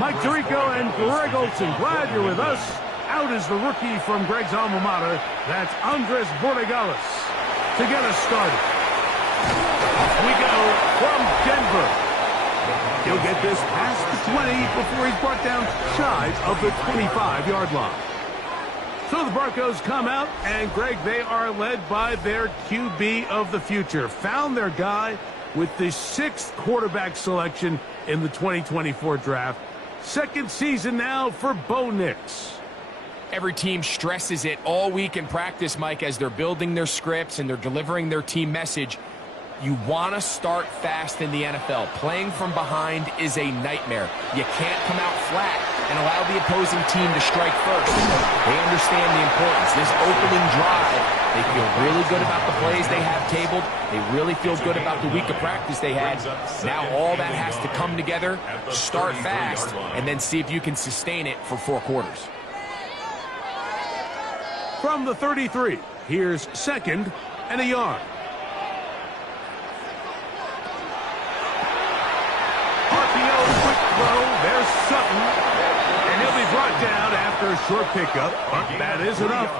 Mike Tirico and Greg Olson, glad you're with us. Out is the rookie from Greg's alma mater. That's Andres Borregales to get us started. Off we go from Denver. He'll get this past the 20 before he's brought down shy of the 25-yard line. So the Broncos come out, and Greg, they are led by their QB of the future. Found their guy with the 6th quarterback selection in the 2024 draft. Second season now for Bo Nix. Every team stresses it all week in practice, Mike, as they're building their scripts and they're delivering their team message. You want to start fast in the NFL. Playing from behind is a nightmare. You can't come out flat and allow the opposing team to strike first. They understand the importance. This opening drive, they feel really good about the plays they have tabled. They really feel good about the week of practice they had. Now all that has to come together, start fast, and then see if you can sustain it for 4 quarters. From the 33, here's 2nd and a yard. RPO quick throw, there's Sutton, and he'll be brought down after a short pickup, but that is enough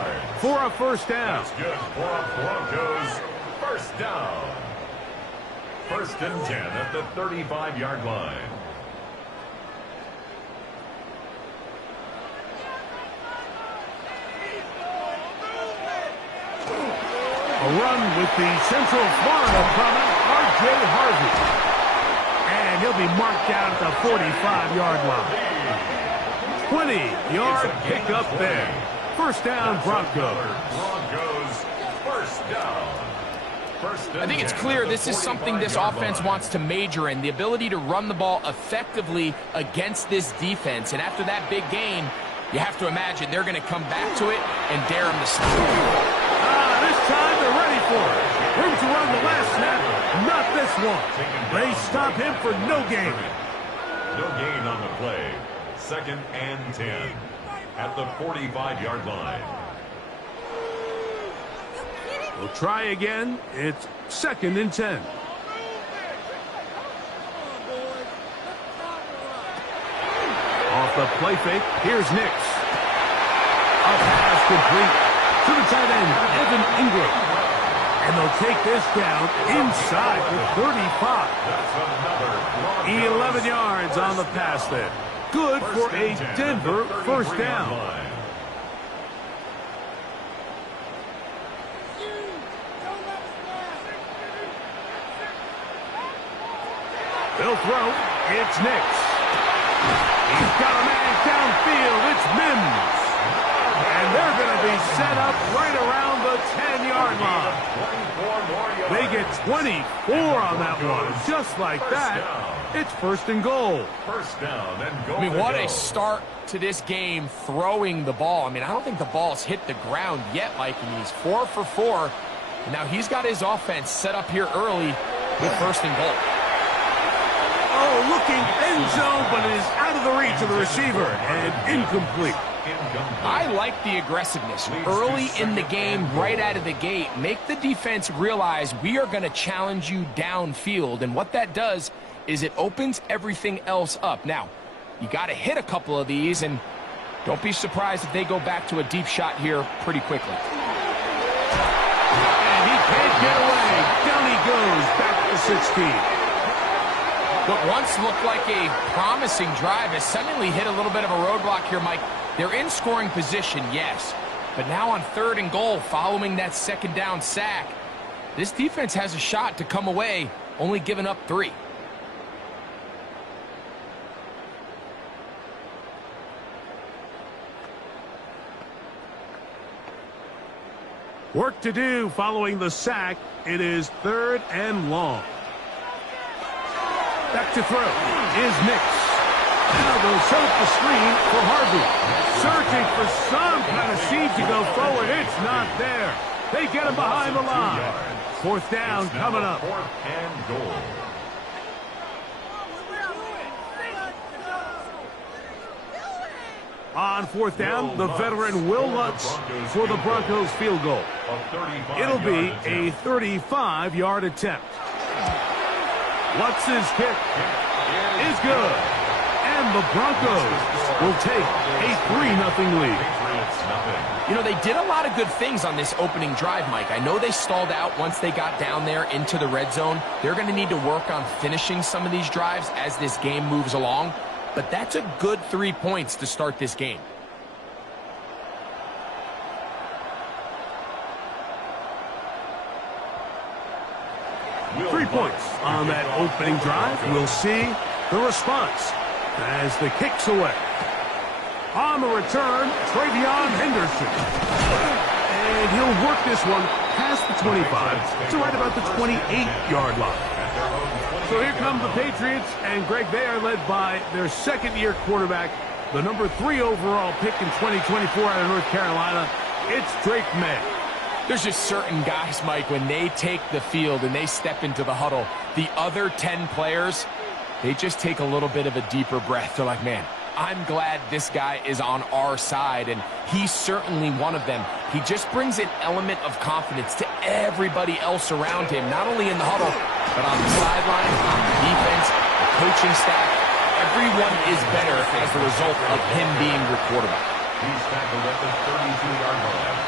for a first down. That's good for a Broncos first down. 1st and 10 at the 35-yard line. A run with the Central Florida comer, R.J. Harvey. And he'll be marked down at the 45-yard line. 20-yard pickup there. First down, Broncos. Broncos first down. I think it's clear this is something this offense wants to major in, the ability to run the ball effectively against this defense. And after that big game, you have to imagine they're going to come back to it and dare him to stop. This time they're ready for it. Room to run the last snap, not this one. They stop him for no gain. No gain on the play. 2nd and 10 at the 45-yard line. We'll try again. It's 2nd and 10. Off the play fake, here's Nix. A pass complete to the tight end, Evan Ingram. And they'll take this down inside the 35. 11 yards on the pass there. Good for a Denver first down. They'll throw. It's Nix. He's got a man downfield. It's Mims. And they're going to be set up right around the 10-yard line. They get 24 on that one. Just like that, it's 1st and goal. First down and goal. I mean, what a start to this game throwing the ball. I mean, I don't think the ball's hit the ground yet, Mike, and he's 4 for 4. And now he's got his offense set up here early with 1st and goal. Oh, looking end zone, but it is out of the reach of the receiver and incomplete. I like the aggressiveness early in the game, right out of the gate. Make the defense realize we are going to challenge you downfield, and what that does is it opens everything else up. Now, you got to hit a couple of these, and don't be surprised if they go back to a deep shot here pretty quickly. And he can't get away. Down he goes, back to 16. What once looked like a promising drive has suddenly hit a little bit of a roadblock here, Mike. They're in scoring position, yes. But now on 3rd and goal, following that 2nd down sack, this defense has a shot to come away, only giving up 3. Work to do following the sack. It is 3rd and long. Back to throw is Nix. Now they'll set up the screen for Harvey. Searching for some kind of seed to go forward. It's not there. They get him behind the line. 4th down coming up. 4th and goal. On 4th down, the veteran Will Lutz for the Broncos field goal. It'll be a 35-yard attempt. Lutz's kick is good. And the Broncos will take a 3-0 lead. Patriots, nothing. You know, they did a lot of good things on this opening drive, Mike. I know they stalled out once they got down there into the red zone. They're going to need to work on finishing some of these drives as this game moves along. But that's a good 3 points to start this game. Three points on that opening drive. We'll see the response as the kick's away. On the return, Travion Henderson. And he'll work this one past the 25 to right about the 28-yard line. So here come the Patriots, and Greg, they are led by their second-year quarterback, the number 3 overall pick in 2024 out of North Carolina. It's Drake May. There's just certain guys, Mike, when they take the field and they step into the huddle, the other 10 players, they just take a little bit of a deeper breath. They're like, man, I'm glad this guy is on our side, and he's certainly one of them. He just brings an element of confidence to everybody else around him, not only in the huddle, but on the sideline, on the defense, the coaching staff. Everyone is better as a result of him being your quarterback. He's tackled at the 32-yard line.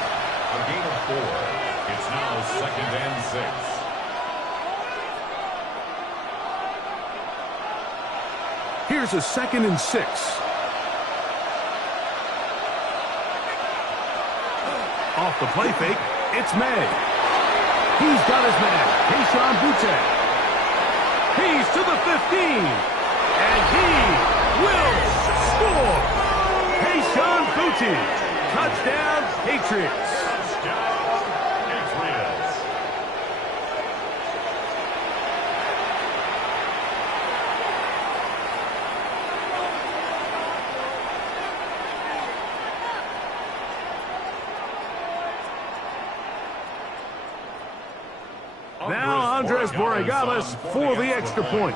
A gain of 4. It's now 2nd and 6. Here's a 2nd and 6. Off the play fake, it's May. He's got his man, Kayshon Boutte. He's to the 15, and he will score. Kayshon Boutte, touchdown Patriots. Now Andres Borregales for the extra point.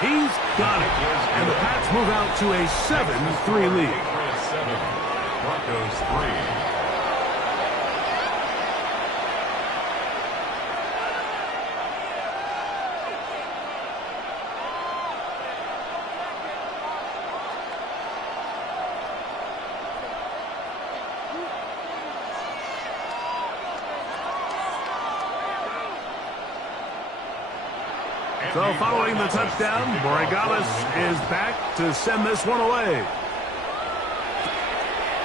He's got it. And the Pats move out to a 7-3 lead. 7. Broncos 3. So following the touchdown, Borregales is back to send this one away.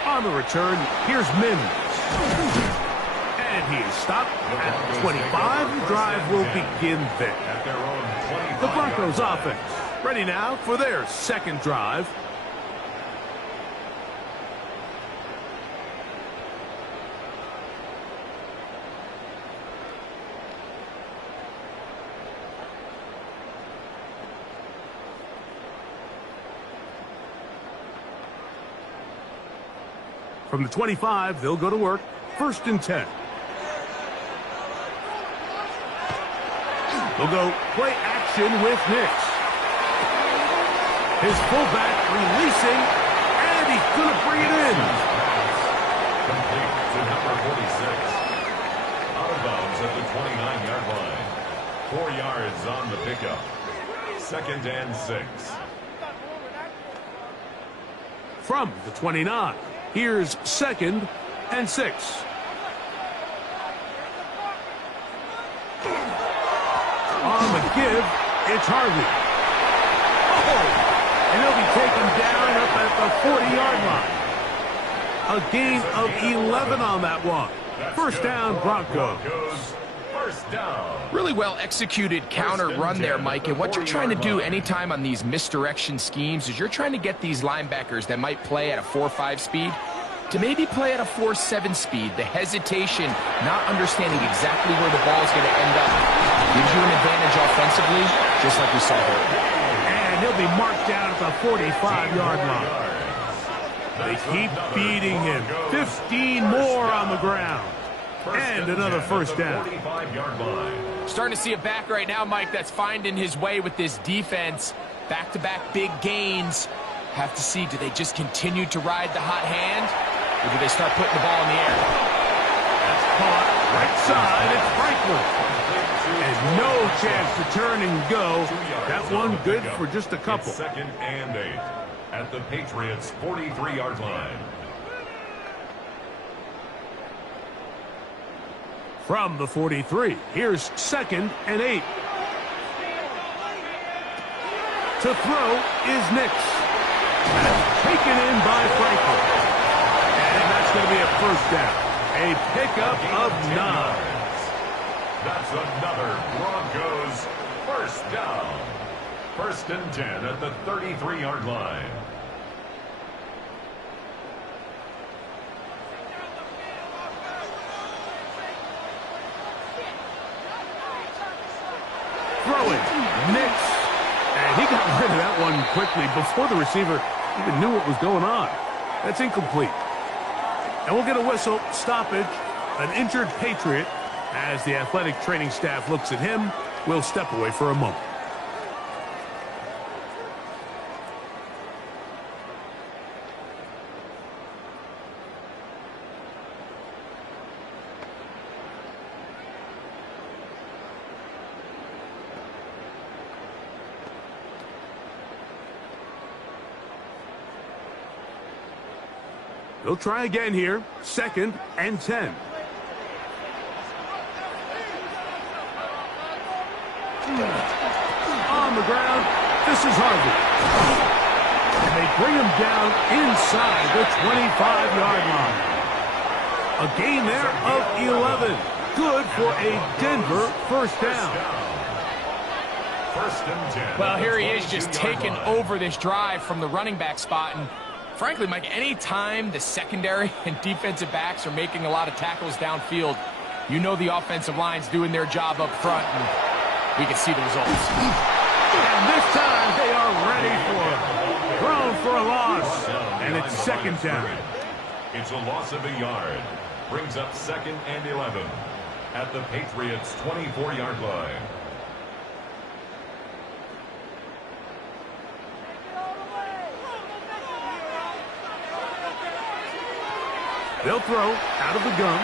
On the return, here's Mims. And he is stopped at 25. The drive will begin there. The Broncos offense ready now for their second drive. From the 25, they'll go to work. 1st and 10. They'll go play action with Nix. His fullback releasing, and he's going to bring it in. Complete to number 46. Out of bounds at the 29-yard line. 4 yards on the pickup. 2nd and 6. From the 29. Here's 2nd and 6. On the give, it's Harvey. Oh! And he'll be taken down up at the 40-yard line. A gain of 11 on that one. 1st down, Broncos. 1st down. Really well executed counter run there, Mike. And what you're trying to do anytime on these misdirection schemes is you're trying to get these linebackers that might play at a 4.5 speed to maybe play at a 4.7 speed. The hesitation, not understanding exactly where the ball is going to end up, gives you an advantage offensively, just like we saw here. And he'll be marked down at the 45-yard line. They keep beating him. 15 more on the ground. And another 1st down. Starting to see it back right now, Mike, that's finding his way with this defense. Back-to-back big gains. Have to see, do they just continue to ride the hot hand, or do they start putting the ball in the air? That's caught. Right side, it's Franklin. And no chance to turn and go. That one good for just a couple. It's 2nd and 8 at the Patriots' 43-yard line. From the 43, here's 2nd and 8. To throw is Nix. That's taken in by Franklin. And that's going to be a first down. A pickup of 9. That's another Broncos first down. 1st and 10 at the 33-yard line. Throwing, Nix. And he got rid of that one quickly before the receiver even knew what was going on. That's incomplete. And we'll get a whistle, stoppage, an injured Patriot. As the athletic training staff looks at him, we'll step away for a moment. They'll try again here. 2nd and 10. On the ground, this is Harvey. And they bring him down inside the 25-yard line. A gain there of 11. Good for a Denver first down. 1st and 10. Well, here he is just taking over this drive from the running back spot. And frankly, Mike, any time the secondary and defensive backs are making a lot of tackles downfield, you know the offensive line's doing their job up front, and we can see the results. And this time they are ready for it. Thrown for a loss, and it's 2nd down. It's a loss of a yard. Brings up 2nd and 11 at the Patriots' 24-yard line. They'll throw out of the gun.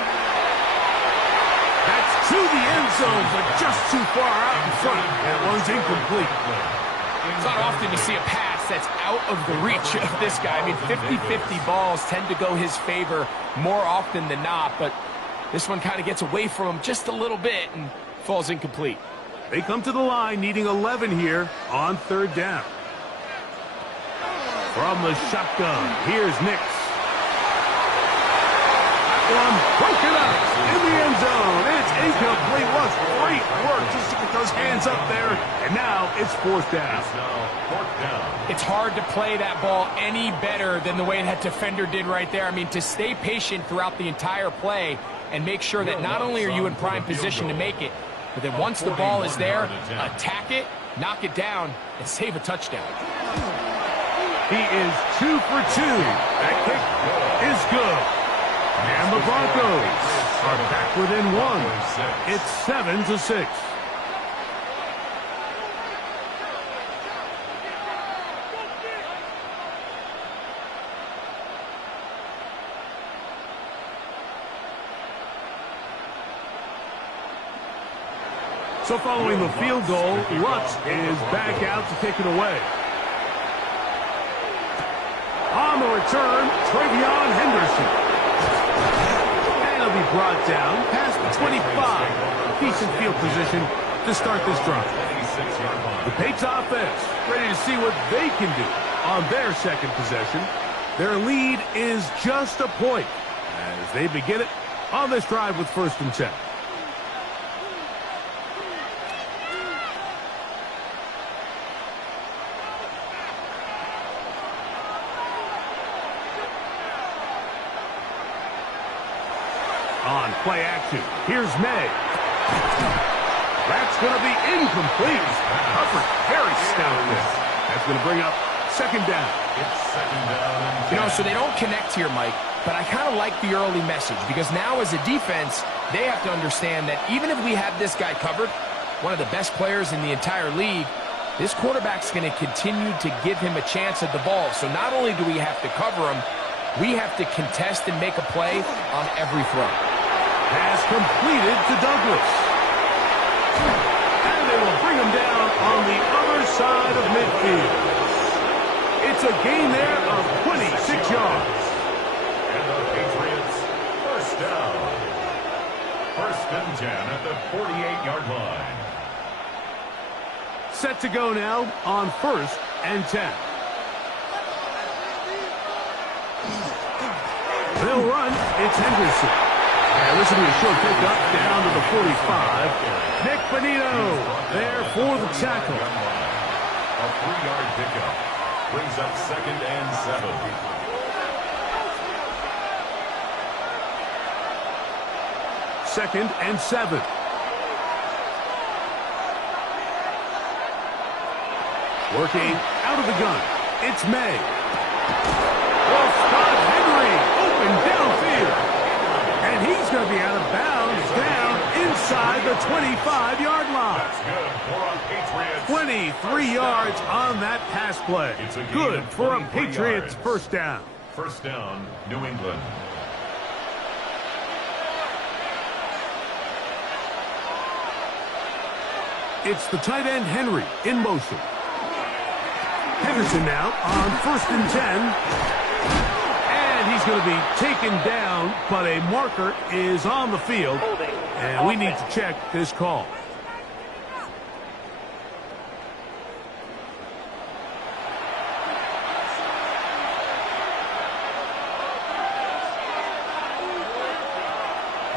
That's to the end zone, but just too far out in front. That one's incomplete. It's not often you see a pass that's out of the reach of this guy. I mean, 50-50 balls tend to go his favor more often than not, but this one kind of gets away from him just a little bit and falls incomplete. They come to the line needing 11 here on 3rd down. From the shotgun, here's Nix. One broken up in the end zone. It's incomplete. What great work just to get those hands up there. And now it's 4th down. It's hard to play that ball any better than the way that defender did right there. I mean, to stay patient throughout the entire play and make sure that not only are you in prime position to make it, but then once the ball is there, attack it, knock it down, and save a touchdown. He is 2 for 2. That kick is good. And the Broncos are back within 1. It's 7-6. So following the field goal, Lutz is back out to take it away. On the return, Travion Henderson. And he'll be brought down past the 25. Decent field position to start this drive. The Patriots offense ready to see what they can do on their 2nd possession. Their lead is just a point as they begin it on this drive with 1st and 10. On play action, here's May. That's going to be incomplete. Hubbard, very stout there. That's going to bring up 2nd down. It's 2nd down. You know, so they don't connect here, Mike, but I kind of like the early message because now as a defense, they have to understand that even if we have this guy covered, one of the best players in the entire league, this quarterback's going to continue to give him a chance at the ball. So not only do we have to cover him, we have to contest and make a play on every throw. Pass completed to Douglas. And they will bring him down on the other side of midfield. It's a gain there of 26 yards. And the Patriots, first down. First and 10 at the 48-yard line. Set to go now on first and 10. They'll run. It's Henderson. And this will be a short pickup down to the 45. Nick Bonito there for the tackle. A 3-yard pickup brings up second and 7. Second and 7. Working out of the gun. It's May. Well, Scott Henry open downfield. And he's going to be out of bounds down inside the 25-yard line. That's good for a Patriots. 23 yards on that pass play. It's a gain Good of for a 23 Patriots yards. first down. First down, New England. It's the tight end Henry in motion. Henderson now on first and 10. And he's going to be taken down, but a marker is on the field. And we need to check this call.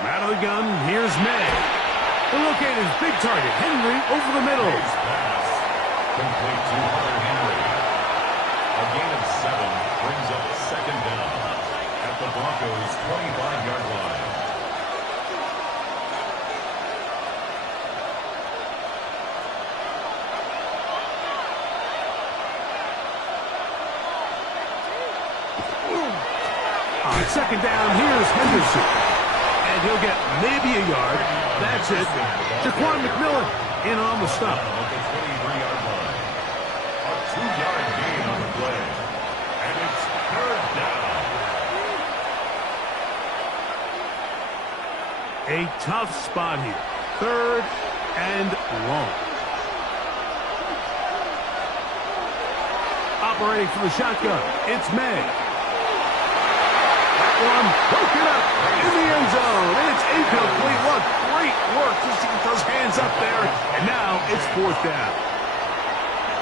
Out of the gun, here's May. The locator's big target, Henry, over the middle. Pass. Complete to Hunter Henry. A gain of 7 brings up second down at the Broncos' 25-yard line. On second down, here's Henderson. And he'll get maybe a yard. That's it. Jaquan McMillan in on the stop. At the 23-yard line. A 2-yard gain on the play. And it's third down. A tough spot here. Third and long. Operating from the shotgun, it's May. That one broken up in the end zone. And it's incomplete. What great work just to get those hands up there. And now it's fourth down.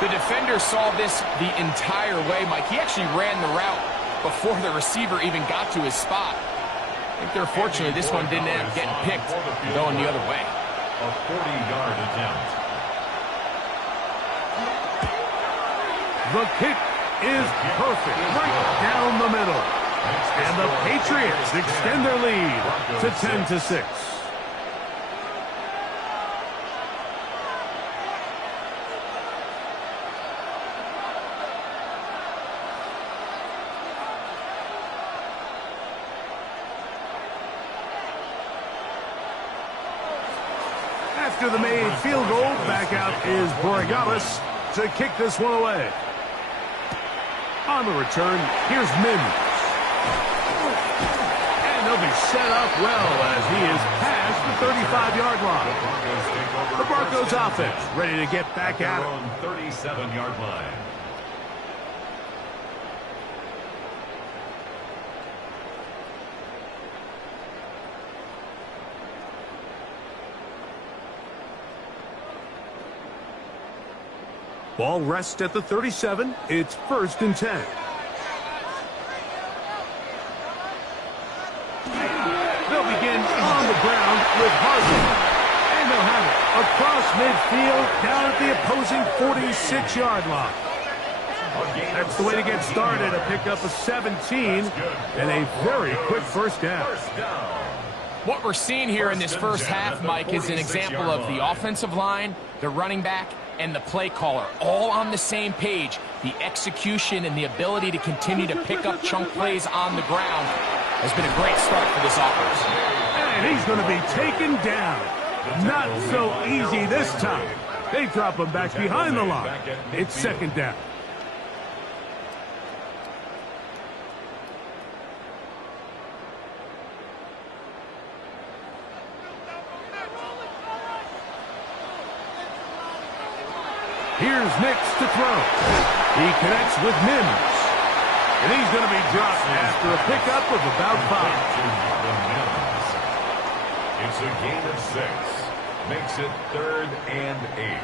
The defender saw this the entire way, Mike. He actually ran the route before the receiver even got to his spot. I think they're fortunate this one didn't end up getting picked going the other way. A 40-yard attempt. The kick is perfect. Right down the middle. And the Patriots extend their lead to 10-6. After the made field goal, back out is Borregales to kick this one away. On the return, here's Mims. And they'll be set up well as he is past the 35-yard line. The Broncos offense ready to get back at it. On 37-yard line. Ball rests at the 37. It's first and 10. They'll begin on the ground with Harvey. And they'll have it across midfield down at the opposing 46-yard line. That's the way to get started. A pickup of 17 and a very quick first down. What we're seeing here in this first half, Mike, is an example of the offensive line, the running back, and the play caller all on the same page. The execution and the ability to continue to pick up chunk plays on the ground has been a great start for this offense. And he's going to be taken down. Not so easy this time. They drop him back behind the line. It's second down. Here's Nix to throw. He connects with Mims. And he's going to be dropped after a pickup of about 5. It's a gain of 6. Makes it 3rd and 8.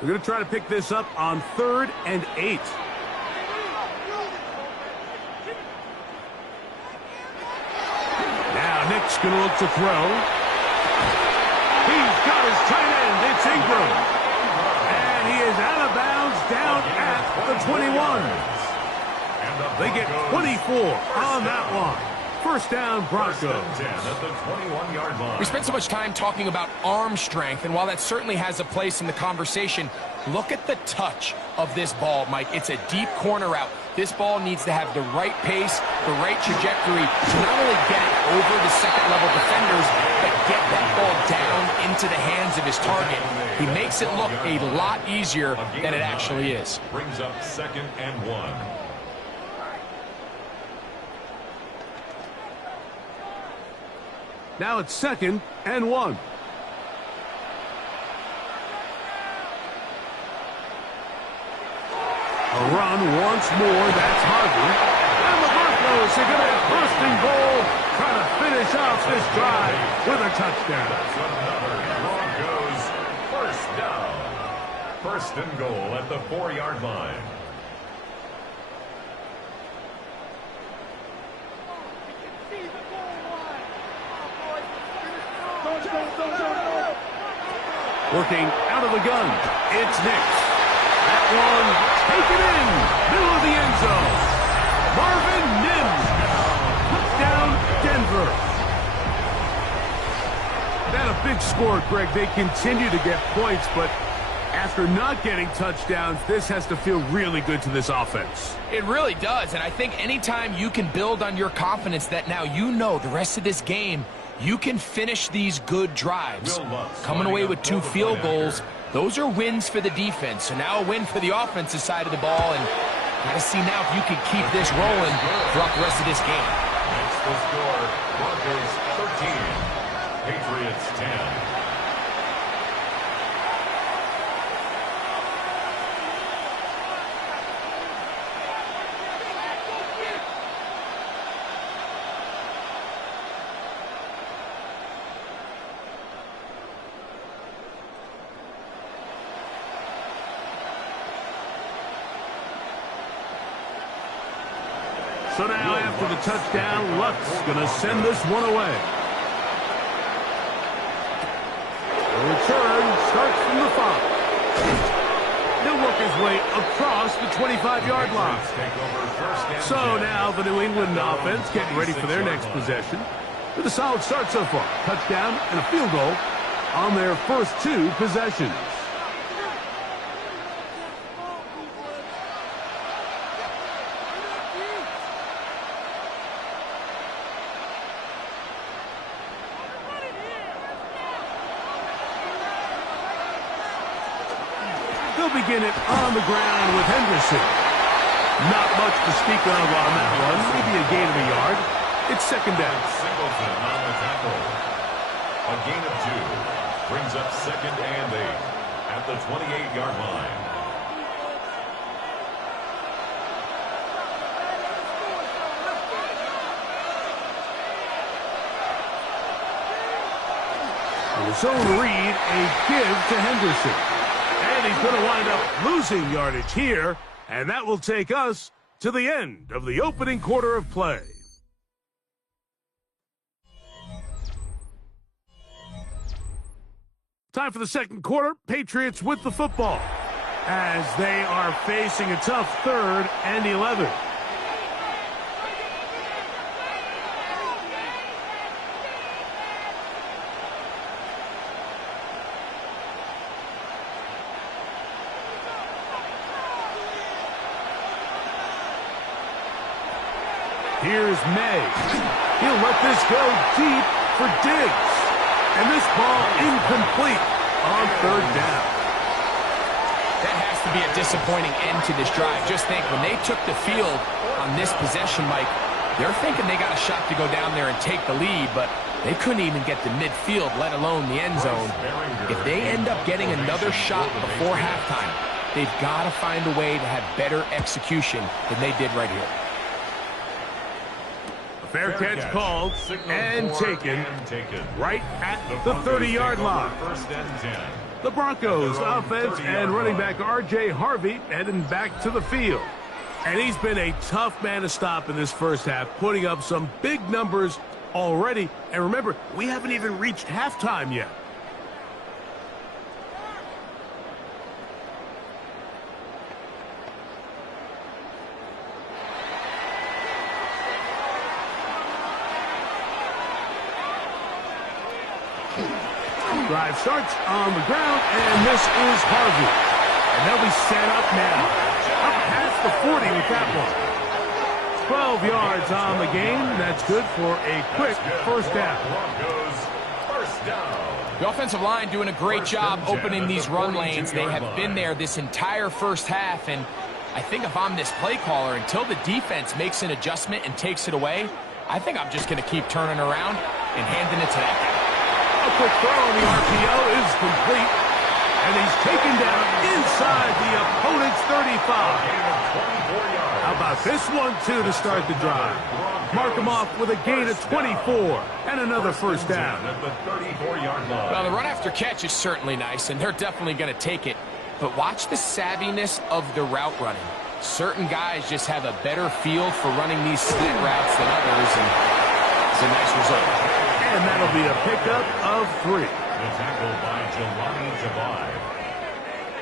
We're going to try to pick this up on 3rd and 8. Now Nick's going to look to throw. He's got his tight end. It's Ingram. And he is out of bounds down at the 21. They get 24 on that one. First down, Broncos. At the 21-yard line. We spent so much time talking about arm strength, and while that certainly has a place in the conversation, look at the touch of this ball, Mike. It's a deep corner route. This ball needs to have the right pace, the right trajectory to not only get it over the second-level defenders, but get that ball down into the hands of his target. He makes it look a lot easier than it actually is. Brings up 2nd and 1. Now it's 2nd and 1. A run once more. That's Harvey. And the Broncos are going to have 1st and goal. Trying to finish off this drive with a touchdown. That's another Broncos 1st down. 1st and goal at the 4-yard line. Working out of the gun, it's Nix. That one taken in, middle of the end zone. Marvin Mims, touchdown Denver. That a big score, Greg. They continue to get points, but after not getting touchdowns, this has to feel really good to this offense. It really does, and I think anytime you can build on your confidence that now you know the rest of this game, you can finish these good drives. Coming away with 2 field goals, those are wins for the defense. So now a win for the offensive side of the ball, and got to see now if you can keep this rolling throughout the rest of this game. That's the score. Broncos 13, Patriots 10. So now after the touchdown, Luck's going to send this one away. The return starts from the 5. He'll work his way across the 25-yard line. So now the New England offense getting ready for their next possession. With a solid start so far. Touchdown and a field goal on their first 2 possessions. They'll begin it on the ground with Henderson. Not much to speak of on that one. Maybe a gain of a yard. It's 2nd down. Singleton on the tackle. A gain of 2. Brings up 2nd and 8 at the 28-yard line. The zone read, a give to Henderson. And he's going to wind up losing yardage here, and that will take us to the end of the opening quarter of play. Time for the 2nd quarter. Patriots with the football as they are facing a tough 3rd and 11. Here's May. He'll let this go deep for Diggs. And this ball incomplete on 3rd down. That has to be a disappointing end to this drive. Just think, when they took the field on this possession, Mike, they're thinking they got a shot to go down there and take the lead, but They couldn't even get to midfield, let alone the end zone. If they end up getting another shot before halftime, they've got to find a way to have better execution than they did right here. Fair catch called and taken right at the 30-yard line. The Broncos offense and running back R.J. Harvey heading back to the field. And he's been a tough man to stop in this first half, putting up some big numbers already. And remember, we haven't even reached halftime yet. Drive starts on the ground, and this is Harvey. And they'll be set up now. Up past the 40 with that one. 12 yards on the game. That's good for a quick first down. The offensive line doing a great job opening these run lanes. They have been there this entire first half, and I think if I'm this play caller, until the defense makes an adjustment and takes it away, I think I'm just going to keep turning around and handing it to that guy. A quick throw on the RPO is complete, and he's taken down inside the opponent's 35. How about this one, too, to start the drive? Mark him off with a gain of 24 and another first down. Well, the run after catch is certainly nice, and they're definitely going to take it. But watch the savviness of the route running. Certain guys just have a better feel for running these slant routes than others, and it's a nice result. And that'll be a pickup of 3. The tackle by Jelani Tavai.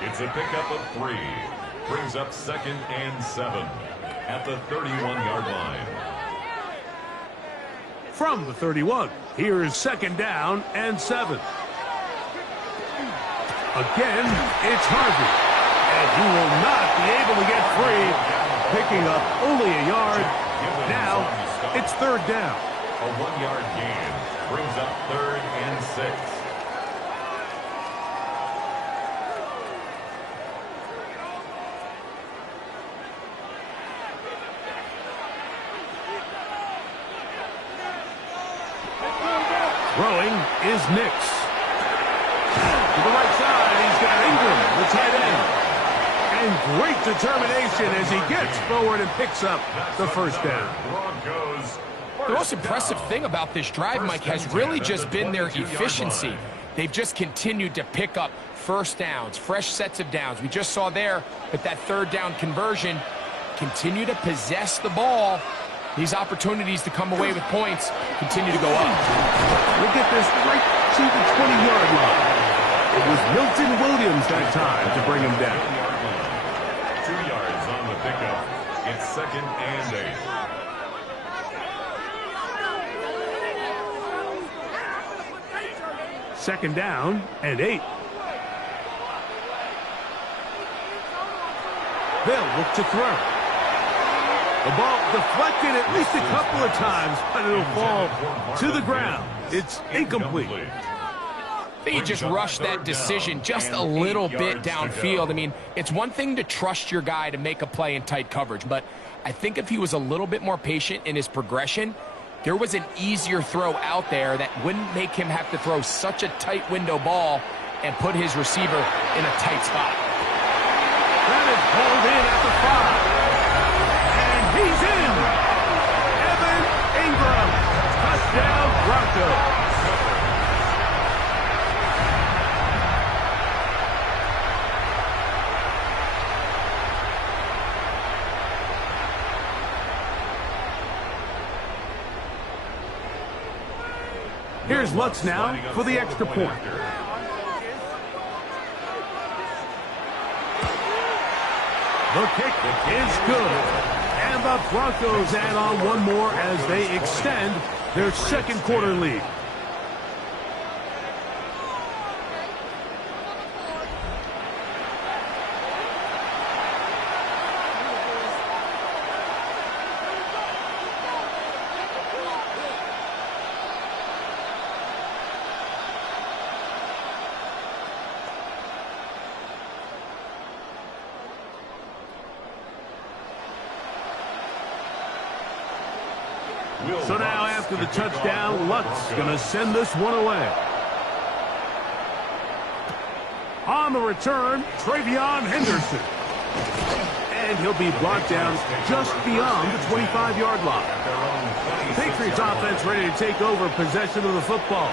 It's a pickup of 3. Brings up 2nd and 7 at the 31-yard line. From the 31, here is 2nd down and 7. Again, it's Harvey. And he will not be able to get free, picking up only a yard. Now, it's 3rd down. A 1-yard gain brings up 3rd and 6. Throwing is Nix. To the right side, he's got Ingram, the tight end. And great determination as he gets forward and picks up the first down. Broncos. The most impressive thing about this drive, Mike, has really just been their efficiency. They've just continued to pick up first downs, fresh sets of downs. We just saw there with that 3rd down conversion, continue to possess the ball. These opportunities to come away with points continue to go up. Look at this right to the 20-yard line. It was Milton Williams that time to bring him down. 2 yards on the pickup. It's 2nd and 8. Second down and 8. They'll look to throw. The ball deflected at least a couple of times, but it'll fall to the ground. It's incomplete. I think he just rushed that decision just a little bit downfield. I mean, it's one thing to trust your guy to make a play in tight coverage, but I think if he was a little bit more patient in his progression, there was an easier throw out there that wouldn't make him have to throw such a tight window ball and put his receiver in a tight spot. That is pulled in at the 5. And he's in. Evan Ingram. Touchdown, Broncos. Here's Lutz now for the extra point. The kick is good. And the Broncos add on one more as they extend their 2nd quarter lead. So now after the touchdown, Luck's going to send this one away. On the return, Travion Henderson. And he'll be brought down just beyond the 25-yard line. Patriots offense ready to take over possession of the football.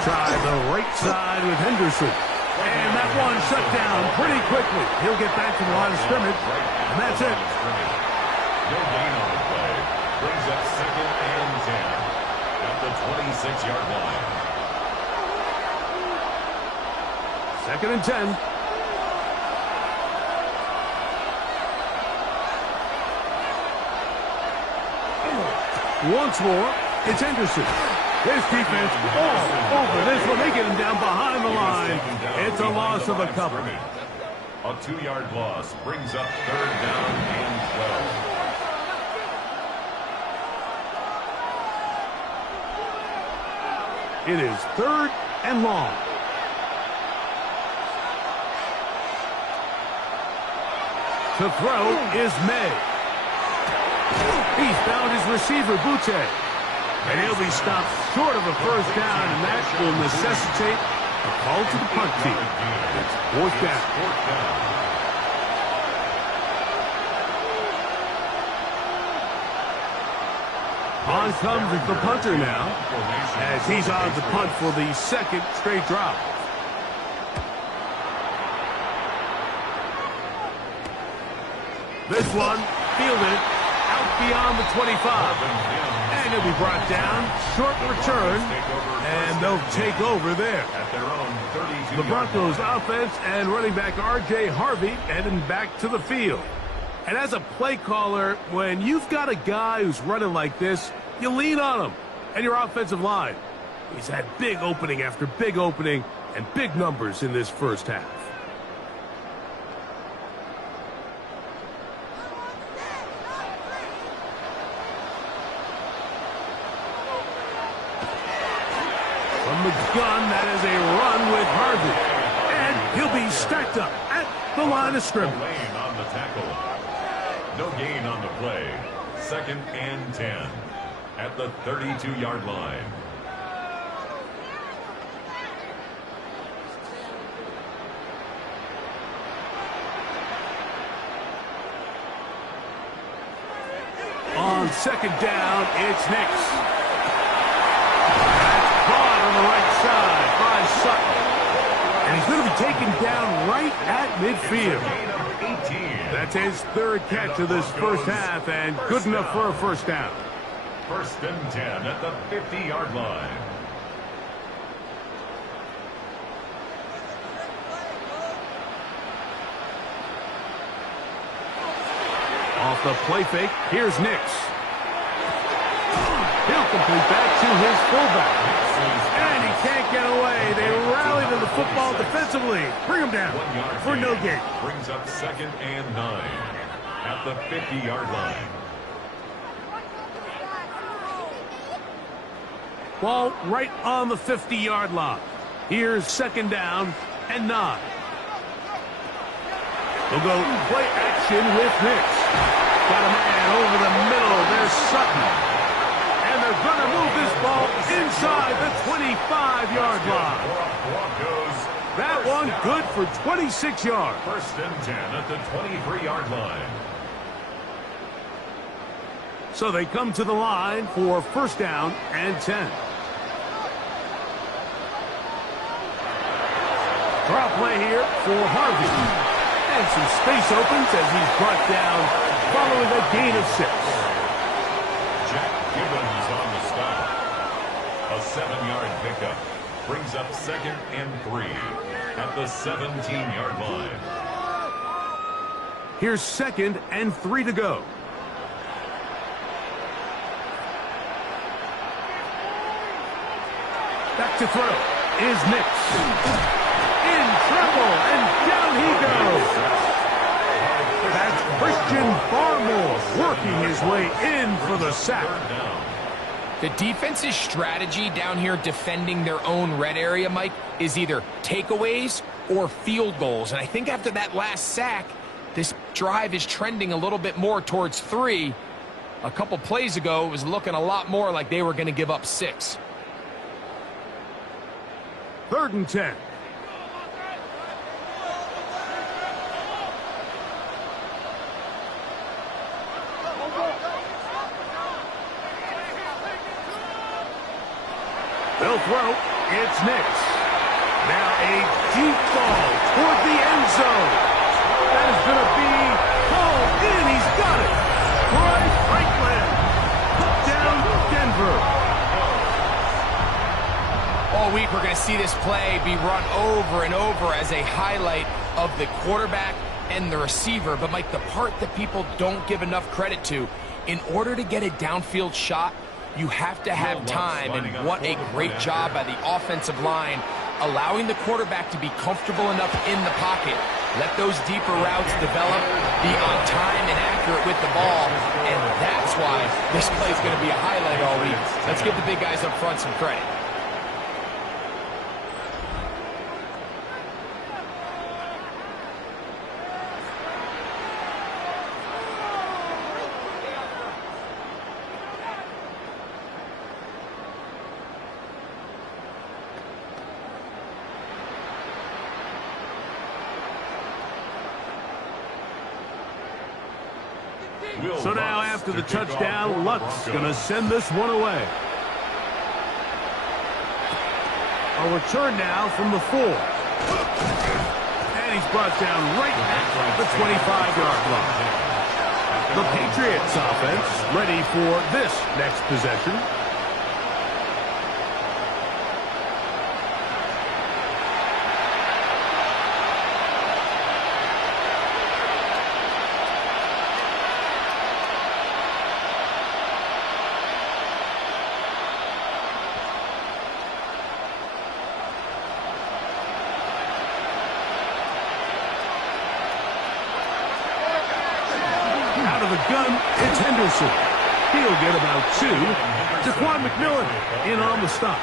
Try the right side with Henderson. And that one shut down pretty quickly. He'll get back to the line of scrimmage, and that's it. No gain on the play. Brings up 2nd and 10 at the 26-yard line. 2nd and 10. Once more, it's Henderson. This defense all over this one. They get him down behind the line. It's a loss of a couple. A 2-yard loss brings up 3rd down and 12. It is 3rd and long. To throw is May. He's found his receiver, Butte. And he'll be stopped short of a first down, and that will necessitate a call to the punt team. It's 4th down. On comes the punter now, as he's on to punt for the 2nd straight drop. This one fielded out beyond the 25. And he'll be brought down, short return, and they'll take over there. At their own 32. The Broncos offense and running back R.J. Harvey heading back to the field. And as a play caller, when you've got a guy who's running like this, you lean on him and your offensive line. He's had big opening after big opening and big numbers in this first half. From the gun, that is a run with Harvey. And he'll be stacked up at the line of scrimmage. No gain on the tackle. No gain on the play. 2nd and 10 at the 32-yard line. On 2nd down, it's Nix. On the right side by Sutton. And he's going to be taken down right at midfield. That's his 3rd catch of this first half, and good enough for a first down. 1st and 10 at the 50-yard line. Off the play fake, here's Nix. He'll complete that to his fullback. And he can't get away. They rally to the football defensively. Bring him down for no gain. Brings up 2nd and 9 at the 50-yard line. Ball right on the 50-yard line. Here's 2nd down and 9. They'll go play action with Nix. Got a man over the middle. There's Sutton. And they're going to move this ball inside the 25-yard line. That one good for 26 yards. 1st and 10 at the 23-yard line. So they come to the line for 1st down and 10. Draw play here for Harvey. And some space opens as he's brought down following a gain of 6. Jack Gibbons on the stop. A 7-yard pickup. Brings up 2nd and 3 at the 17-yard line. Here's 2nd and 3 to go. Back to throw is Nix. In trouble, and down he goes. That's Christian Barmore working his way in for the sack. The defense's strategy down here defending their own red area, Mike, is either takeaways or field goals. And I think after that last sack, this drive is trending a little bit more towards 3. A couple plays ago, it was looking a lot more like they were going to give up 6. 3rd and 10. They'll throw. It's Nix. Now a deep ball toward the end zone. That is going to be hauled in. He's got it. Troy Franklin. Touchdown, Denver. All week we're going to see this play be run over and over as a highlight of the quarterback and the receiver. But, Mike, the part that people don't give enough credit to, in order to get a downfield shot, you have to have time, and what a great job by the offensive line, allowing the quarterback to be comfortable enough in the pocket. Let those deeper routes develop, be on time and accurate with the ball, and that's why this play is going to be a highlight all week. Let's give the big guys up front some credit. So now after the touchdown, Luck's going to send this one away. A return now from the 4. And he's brought down right at the 25-yard line. The Patriots offense ready for this next possession. Gun, it's Henderson. He'll get about 2. Jaquan McMillan in on the stop.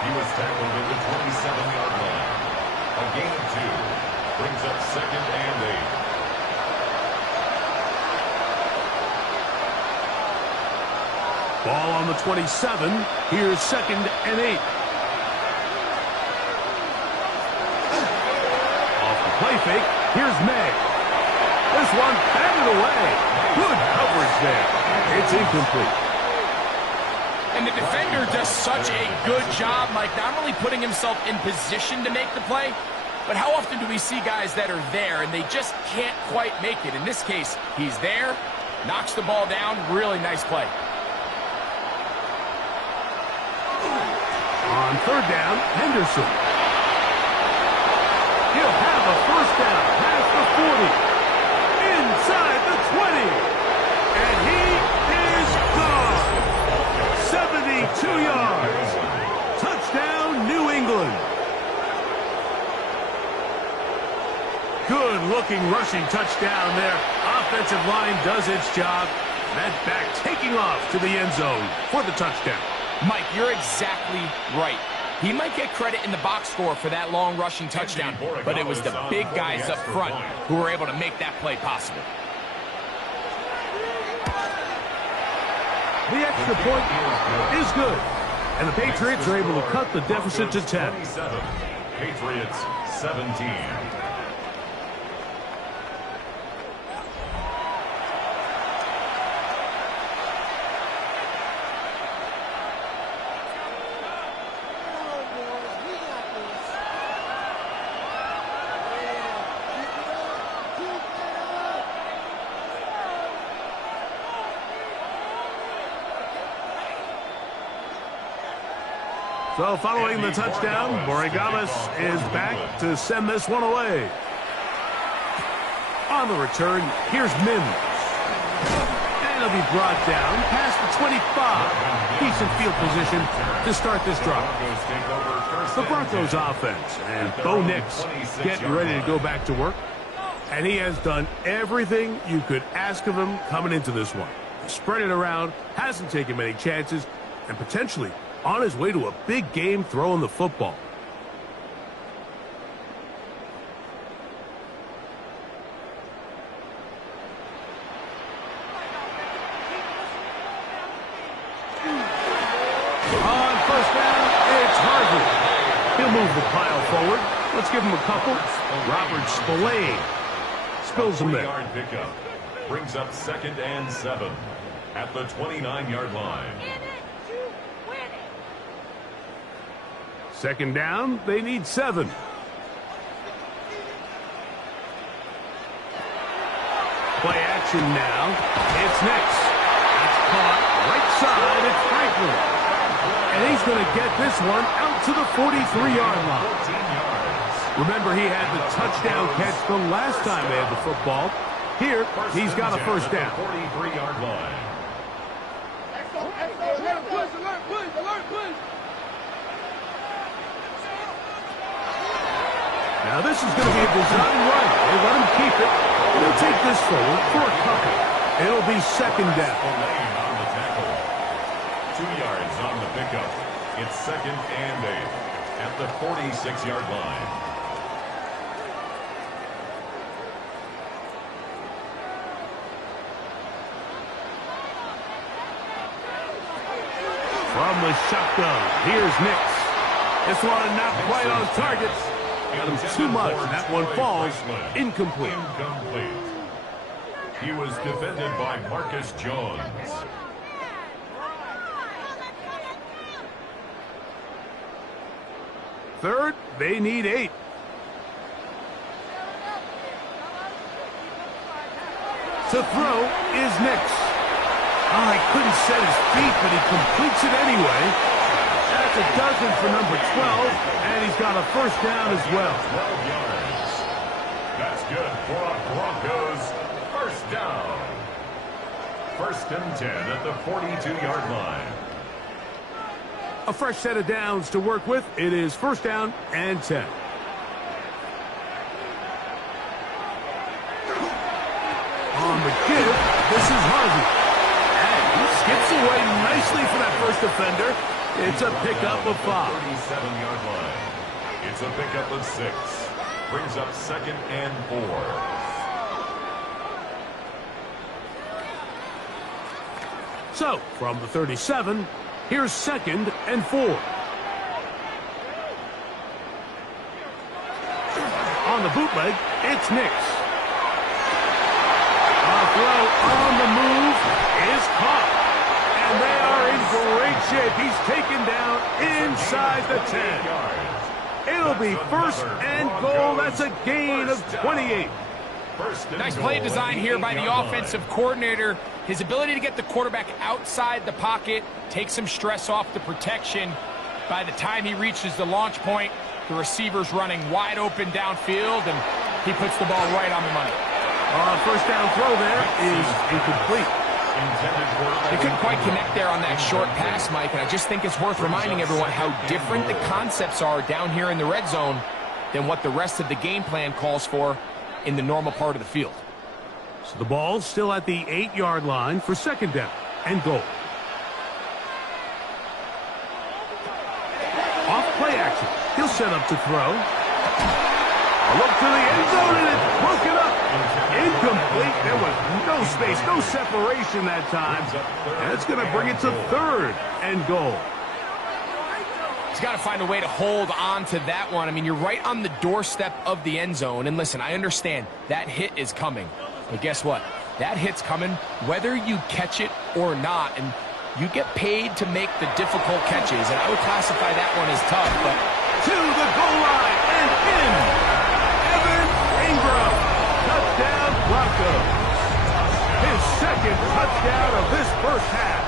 He was tackled at the 27-yard line. A gain of 2 brings up 2nd and 8. Ball on the 27. Here's 2nd and 8. Off the play fake. Here's May. This one batted away. Good coverage there. It's incomplete. And the defender does such a good job, Mike, not only putting himself in position to make the play, but how often do we see guys that are there and they just can't quite make it? In this case, he's there, knocks the ball down. Really nice play. On 3rd down, Henderson. He'll have a 1st down past the 40. Inside the 20. And he is gone. 72 yards. Touchdown, New England. Good-looking rushing touchdown there. Offensive line does its job. That back taking off to the end zone for the touchdown. Mike, you're exactly right. He might get credit in the box score for that long rushing touchdown, but it was the big guys up front who were able to make that play possible. The extra point is good, and the Patriots are able to cut the deficit to 10. Patriots 17. So following the touchdown, Borregales is back to send this one away. On the return, here's Mims. And he'll be brought down past the 25. Decent field position to start this drive. The Broncos offense and Bo Nix getting ready to go back to work. And he has done everything you could ask of him coming into this one. Spread it around, hasn't taken many chances, and potentially on his way to a big game throwing the football. On first down, it's Harvey. He'll move the pile forward. Let's give him a couple. Robert Spillane spills them there. 3-yard pickup brings up 2nd and 7 at the 29-yard line. 2nd down, they need 7. Play action now. It's next. That's caught right side. It's Franklin. And he's going to get this one out to the 43-yard line. 14 yards. Remember, he had the touchdown catch the last time they had the football. Here, he's got a first down. 43-yard line. Now this is going to be a design run. They let him keep it. They'll take this forward for a couple. It'll be 2nd down. Spillane on the tackle. 2 yards on the pickup. It's 2nd and 8 at the 46-yard line. From the shotgun, here's Nix. This one not quite on target. Got him too much, and that one falls incomplete. He was defended by Marcus Jones. Third, they need 8. To throw is Nix. Oh, he couldn't set his feet, but he completes it anyway. That's a dozen for number 12, and he's got a first down as well. 12 yards. That's good for a Broncos first down. 1st and 10 at the 42-yard line. A fresh set of downs to work with. It is 1st down and 10. On the give, this is Harvey. And he skips away nicely for that first defender. It's a pickup of 5. 37-yard line. It's a pickup of 6. Brings up 2nd and 4. So, from the 37, here's 2nd and 4. On the bootleg, it's Nix. A throw on the move is caught. And they are in great shape. He's taken down inside the 10. It'll be 1st and goal. That's a gain of 28. Nice play design here by the offensive coordinator. His ability to get the quarterback outside the pocket, take some stress off the protection. By the time he reaches the launch point, the receiver's running wide open downfield, and he puts the ball right on the money. First down throw there is incomplete. They couldn't quite connect there on that short pass, Mike, and I just think it's worth reminding everyone how different the concepts are down here in the red zone than what the rest of the game plan calls for in the normal part of the field. So the ball's still at the 8-yard line for 2nd down and goal. Off play action. He'll set up to throw. A look to the end zone, and it's broken up. Incomplete. There was no space, no separation that time. And it's going to bring it to 3rd and goal. He's got to find a way to hold on to that one. I mean, you're right on the doorstep of the end zone. And listen, I understand that hit is coming. But guess what? That hit's coming whether you catch it or not. And you get paid to make the difficult catches. And I would classify that one as tough. But to the goal line and in. Evan Ingram. Touchdown Broncos. His 2nd touchdown of this first half.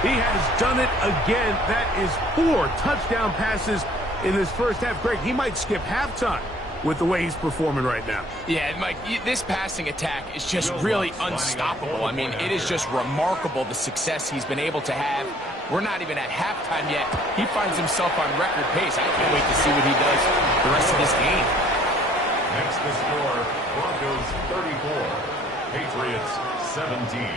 He has done it again. That is 4 touchdown passes in this first half. Greg, he might skip halftime with the way he's performing right now. Yeah, Mike, this passing attack is just really unstoppable. I mean, it is just remarkable the success he's been able to have. We're not even at halftime yet. He finds himself on record pace. I can't wait to see what he does the rest of this game. Next, the score, Broncos 34, Patriots 17.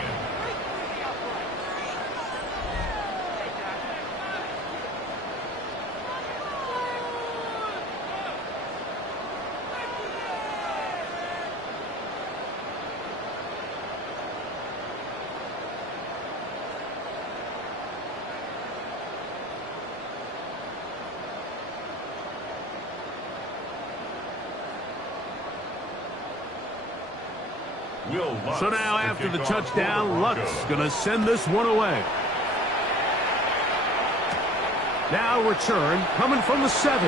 So now after the touchdown, Luck's going to send this one away. Now return coming from the 7.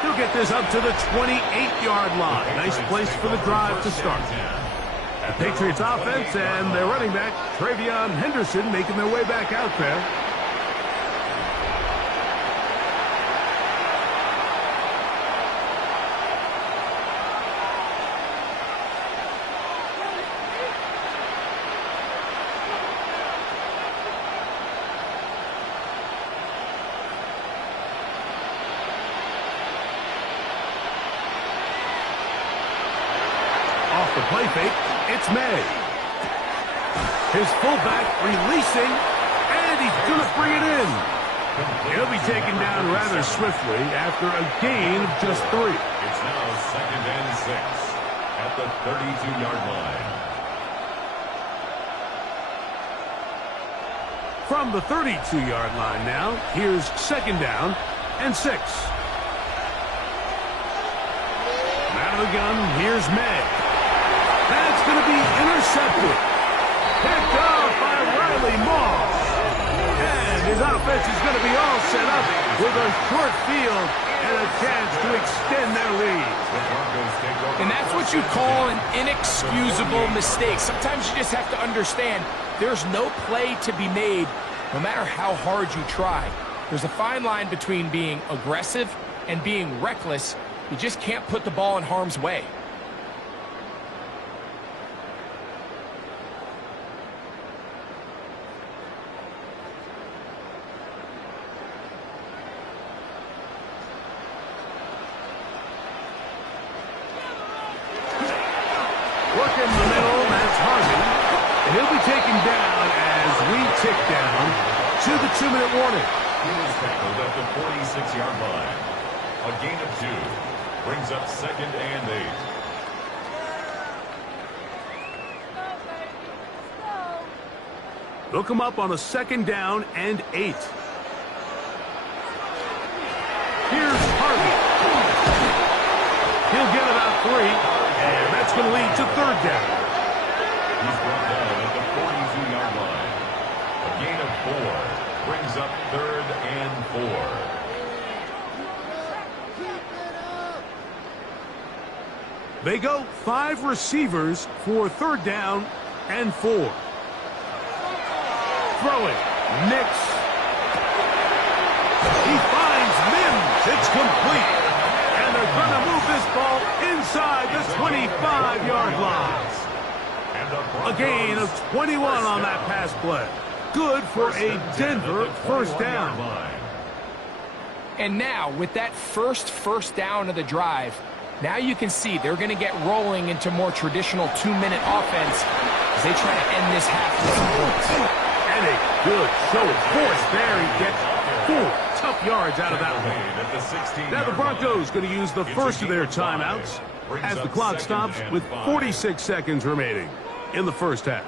He'll get this up to the 28-yard line. Nice place for the drive to start. The Patriots offense and their running back, Travion Henderson, making their way back out there. The play fake, it's May. His fullback releasing, and he's going to bring it in. He'll be taken down rather swiftly after a gain of just 3. It's now 2nd and 6 at the 32-yard line. From the 32-yard line now, here's 2nd down and 6. Out of the gun, here's May. That's going to be intercepted. Picked off by Riley Moss. And his offense is going to be all set up with a short field and a chance to extend their lead. And that's what you call an inexcusable mistake. Sometimes you just have to understand there's no play to be made no matter how hard you try. There's a fine line between being aggressive and being reckless. You just can't put the ball in harm's way. Work in the middle, that's Harvey. And he'll be taken down as we tick down to the 2-minute warning. He was tackled at the 46-yard line. A gain of 2 brings up 2nd and 8. They'll come up on a 2nd down and 8. Here's Harvey. He'll get about 3, and that's going to lead to 3rd down. He's brought down at the 42-yard line. A gain of 4 brings up 3rd and 4. They go 5 receivers for 3rd down and 4. Throwing, Nix. He finds Mims. It's complete. And they're going to move this ball inside the 25-yard line. A gain of 21 on that pass play. Good for a Denver 1st down. And now, with that first down of the drive, now you can see they're going to get rolling into more traditional 2-minute offense as they try to end this half with some points. And a good show of force there. He gets 4 tough yards out of that one. Now the Broncos going to use the first of their timeouts as the clock stops with 46 seconds remaining in the first half.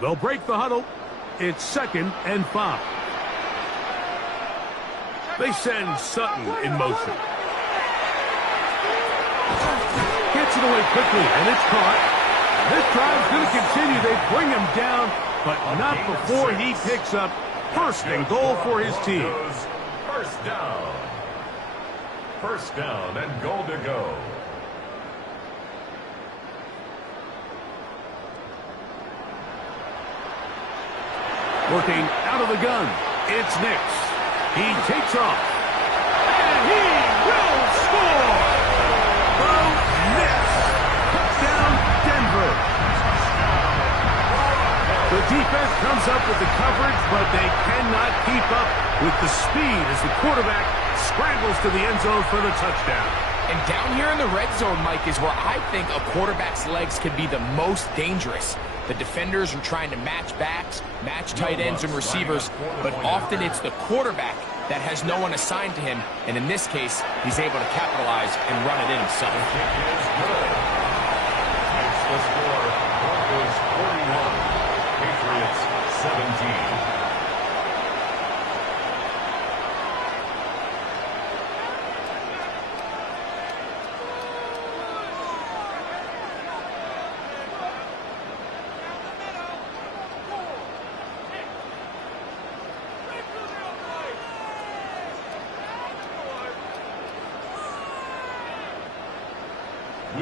They'll break the huddle. It's 2nd and 5. They send Sutton in motion. Gets it away quickly, and it's caught. This drive's going to continue. They bring him down, but not before he picks up 1st and goal for his team. 1st down. 1st down and goal to go. Working out of the gun, it's Nix. He takes off, and he will score! Bo Nix puts down Denver comes up with the coverage, but they cannot keep up with the speed as the quarterback scrambles to the end zone for the touchdown. And down here in the red zone, Mike, is where I think a quarterback's legs can be the most dangerous. The defenders are trying to match backs, match tight ends and receivers, but often it's the quarterback that has no one assigned to him, and in this case, he's able to capitalize and run it in himself. The kick is good. Makes the score Broncos 41, Patriots 17.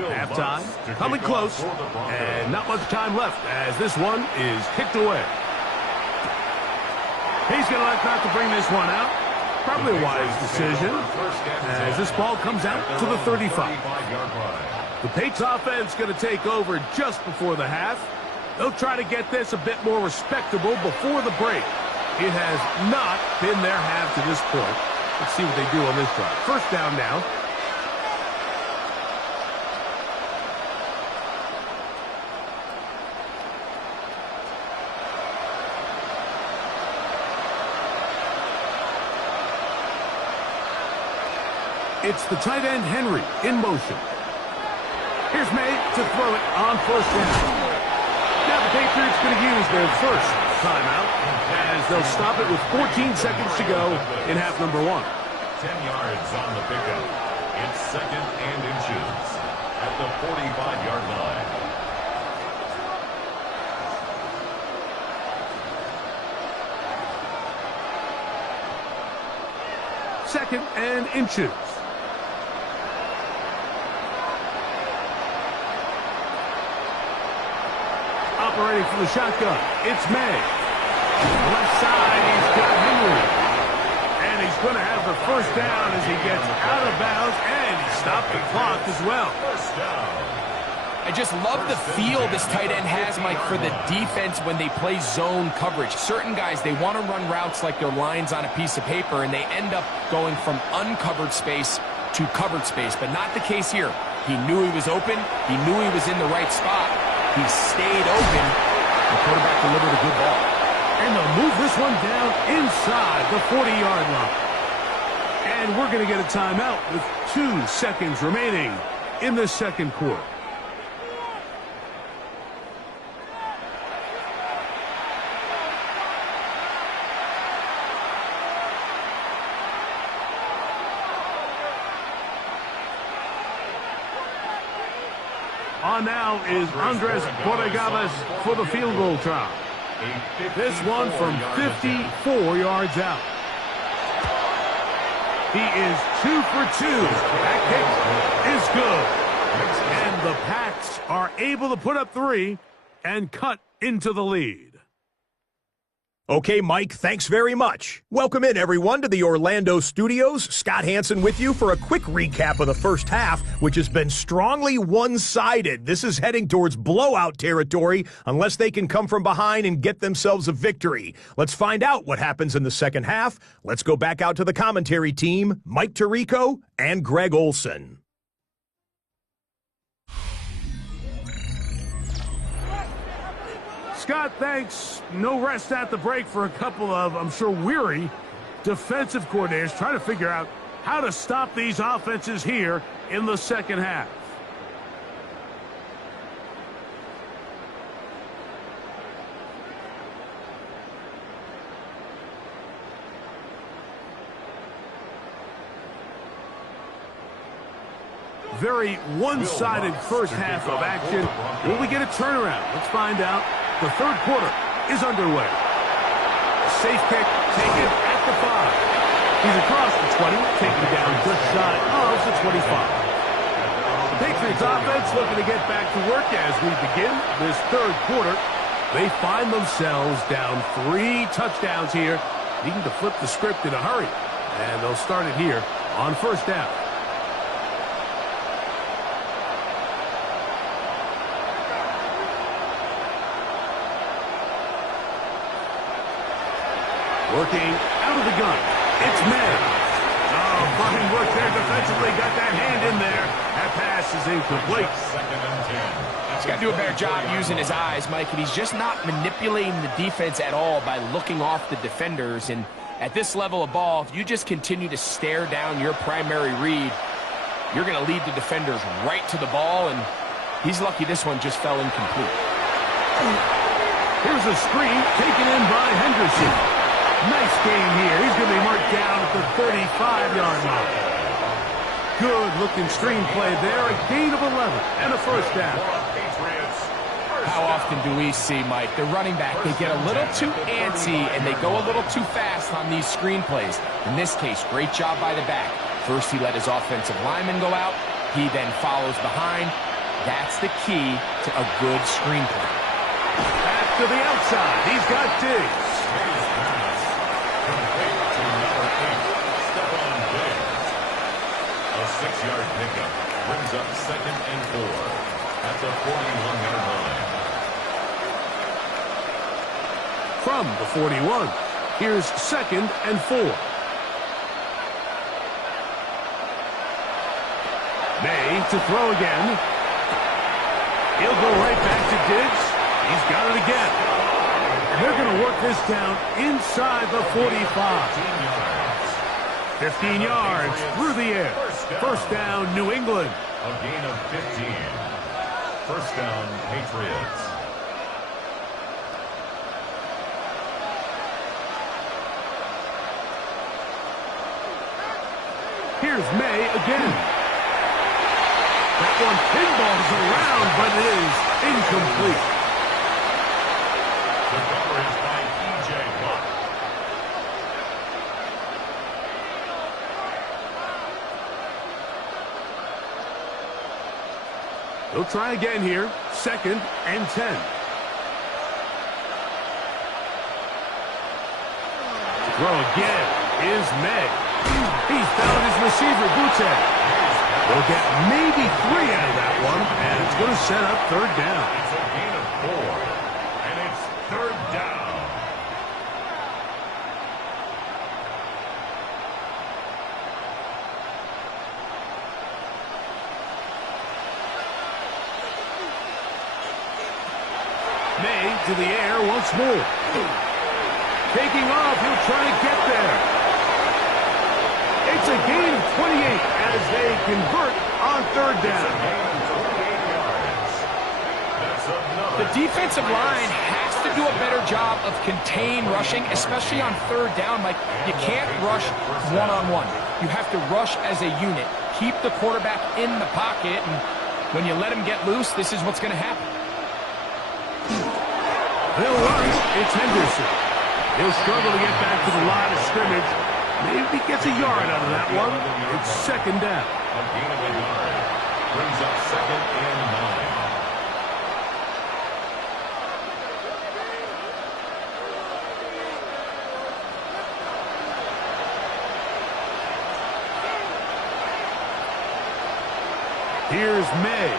Halftime, coming close, and not much time left as this one is kicked away. He's going to elect not to bring this one out. Probably a wise decision as this ball comes out to the 35. The Patriots offense going to take over just before the half. They'll try to get this a bit more respectable before the break. It has not been their half to this point. Let's see what they do on this drive. First down now. It's the tight end, Henry, in motion. Here's May to throw it on first down. Now the Patriots going to use their first timeout as they'll stop it with 14 seconds to go in half number 1. 10 yards on the pickup. It's second and inches at the 45-yard line. Second and inches. Operating from the shotgun, it's May. Left side, he's got Henry. And he's going to have the first down as he gets out of bounds, and he stopped the clock as well. First down. I just love the feel this tight end has, Mike, for the defense when they play zone coverage. Certain guys, they want to run routes like they're lines on a piece of paper, and they end up going from uncovered space to covered space, but not the case here. He knew he was open. He knew he was in the right spot. He stayed open. The quarterback delivered a good ball. And they'll move this one down inside the 40-yard line. And we're going to get a timeout with 2 seconds remaining in the second quarter. On now is Andres Borregales for the field goal try. This one from 54 yards out. He is 2 for 2. That kick is good. And the Pats are able to put up 3 and cut into the lead. Okay, Mike, thanks very much. Welcome in, everyone, to the Orlando studios. Scott Hansen with you for a quick recap of the first half, which has been strongly one-sided. This is heading towards blowout territory unless they can come from behind and get themselves a victory. Let's find out what happens in the second half. Let's go back out to the commentary team, Mike Tirico and Greg Olson. Scott, thanks. No rest at the break for a couple of, I'm sure, weary defensive coordinators trying to figure out how to stop these offenses here in the second half. Very one-sided first half of action. Will we get a turnaround? Let's find out. The third quarter is underway. Safe kick taken at the 5. He's across the 20, taken down just shy of the 25. The Patriots offense looking to get back to work as we begin this third quarter. They find themselves down 3 touchdowns here, needing to flip the script in a hurry. And they'll start it here on first down. Working out of the gun. It's May. Oh, fine work there defensively. Got that hand in there. That pass is incomplete. Second and 10. He's got to do a better job using his eyes, Mike, and he's just not manipulating the defense at all by looking off the defenders. And at this level of ball, if you just continue to stare down your primary read, you're going to lead the defenders right to the ball, and he's lucky this one just fell incomplete. Here's a screen taken in by Henderson. Nice game here. He's going to be marked down at the 35-yard line. Good-looking screen play there. A gain of 11 and a first down. How often do we see, Mike, the running back, they get a little too antsy and they go a little too fast on these screen plays. In this case, great job by the back. First, he let his offensive lineman go out. He then follows behind. That's the key to a good screen play. Back to the outside. He's got Diggs. A 6-yard pickup brings up second and 4 at the 41-yard line. From the 41, here's second and 4. May to throw again. He'll go right back to Diggs. He's got it again. And they're going to work this down inside the 45. 15 yards through the air. First down, New England. A gain of 15. First down, Patriots. Here's May again. That one pinballs around, but it is incomplete. The coverage by E.J. Watt. They'll try again here. Second and 10. Throw again is May. He's found his receiver, Butte. They'll get maybe 3 out of that one, and it's going to set up third down. It's a gain of 4, and it's third down. May to the air once more. Taking off, he'll try to get there. It's a gain of 28 as they convert on third down. The defensive line has to do a better job of contain rushing, especially on third down. Like, you can't rush one-on-one. You have to rush as a unit. Keep the quarterback in the pocket, and when you let him get loose, this is what's going to happen. They'll run. It's Henderson. He'll struggle to get back to the line of scrimmage. Maybe gets a yard out of that one. It's second down. A gain of a yard brings up second and 9. Here's May.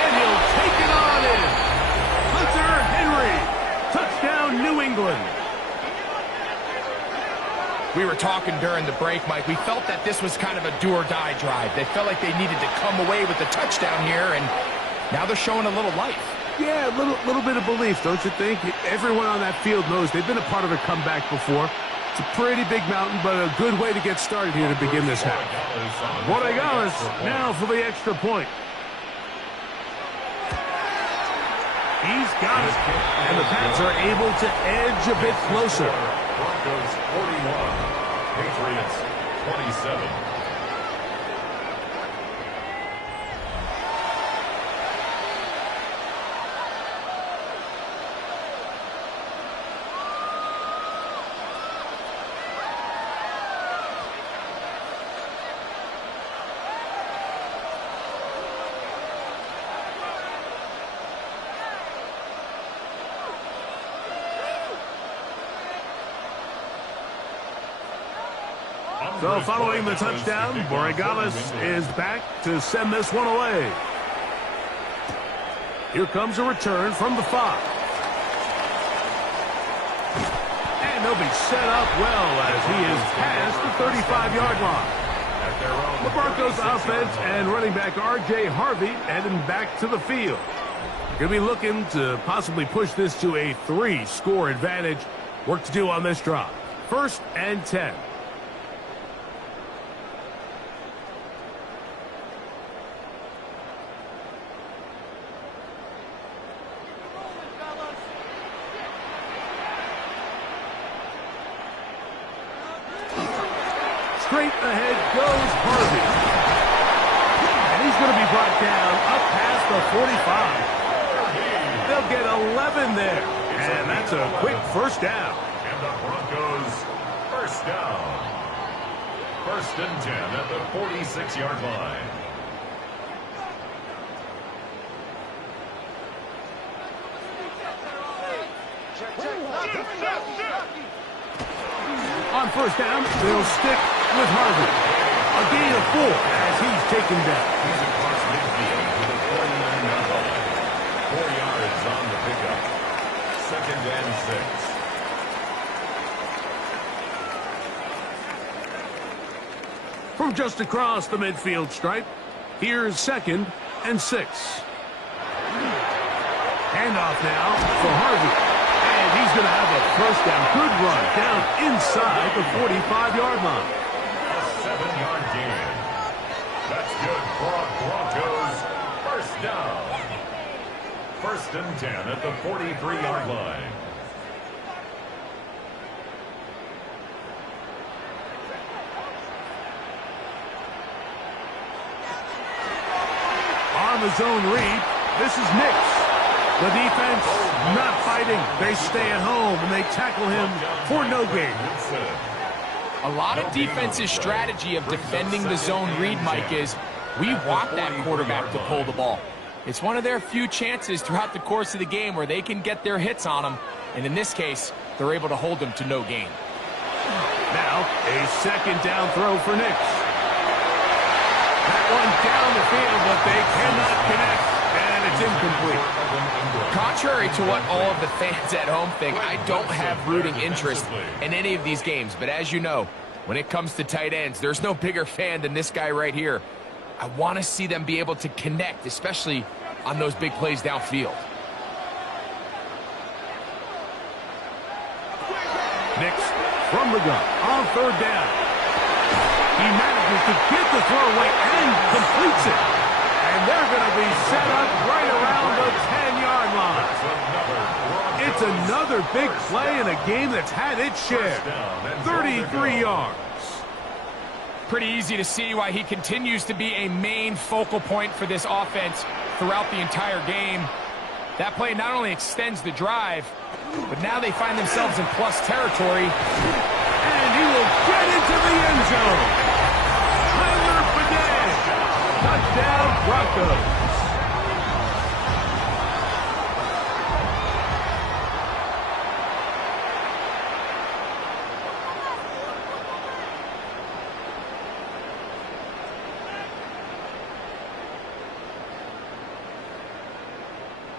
And he'll take it on in. Hunter Henry. Touchdown, New England. We were talking during the break, Mike. We felt that this was kind of a do-or-die drive. They felt like they needed to come away with the touchdown here, and now they're showing a little life. Yeah, a little bit of belief, don't you think? Everyone on that field knows they've been a part of a comeback before. It's a pretty big mountain, but a good way to get started here to begin this half. Borregales now for the extra point. He's got it, and the Pats are able to edge a bit closer. Broncos 41, Patriots 27. So following the touchdown, Borregales is back to send this one away. Here comes a return from the 5. And they'll be set up well as he is past the 35-yard line. The Broncos offense and running back R.J. Harvey heading back to the field. Going to be looking to possibly push this to a 3-score advantage. Work to do on this drive. 1st and 10. Straight ahead goes Harvey. And he's going to be brought down up past the 45. They'll get 11 there. And that's a quick first down. And the Broncos first down. 1st and 10 at the 46-yard line. On first down, they'll stick with Harvey. A gain of 4 as he's taken down. He's across midfield to the 49-yard line. 4 yards on the pickup. 2nd and 6. From just across the midfield stripe, here's 2nd and 6. Handoff now for Harvey. And he's going to have a first down. Good run down inside the 45-yard line. A 7-yard gain. That's good for a Broncos first down. 1st and 10 at the 43-yard line. On the zone read, this is Nix. The defense not fighting. They stay at home and they tackle him for no gain. A lot of defense's strategy of defending the zone read, Mike, is we want that quarterback to pull the ball. It's one of their few chances throughout the course of the game where they can get their hits on him. And in this case, they're able to hold him to no gain. Now, a 2nd down throw for Nix. That one down the field, but they cannot connect, and it's incomplete. Contrary to what all of the fans at home think, I don't have rooting interest in any of these games. But as you know, when it comes to tight ends, there's no bigger fan than this guy right here. I want to see them be able to connect, especially on those big plays downfield. Nix from the gun on 3rd down. He manages to get the throw away and completes it. And they're going to be set up right around the 10-yard line. It's another big play in a game that's had its share. 33 yards. Pretty easy to see why he continues to be a main focal point for this offense throughout the entire game. That play not only extends the drive, but now they find themselves in plus territory. And he will get into the end zone. Touchdown, Broncos.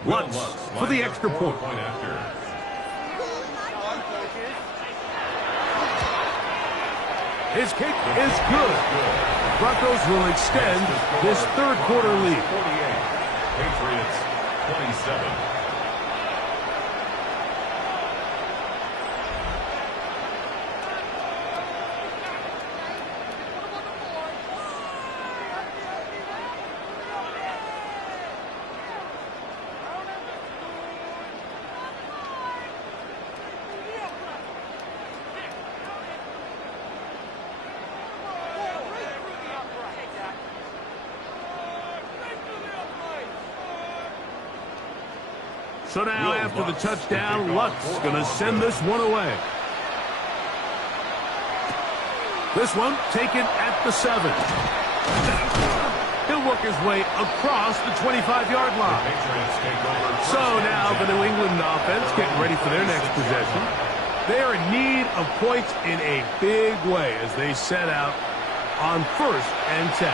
Lutz for the extra point. His kick is good. Broncos will extend this 3rd quarter lead. 48. Patriots 27. So now, after the touchdown, Lutz going to send this one away. This one taken at the 7. He'll work his way across the 25-yard line. So now the New England offense getting ready for their next possession. They are in need of points in a big way as they set out on 1st and 10.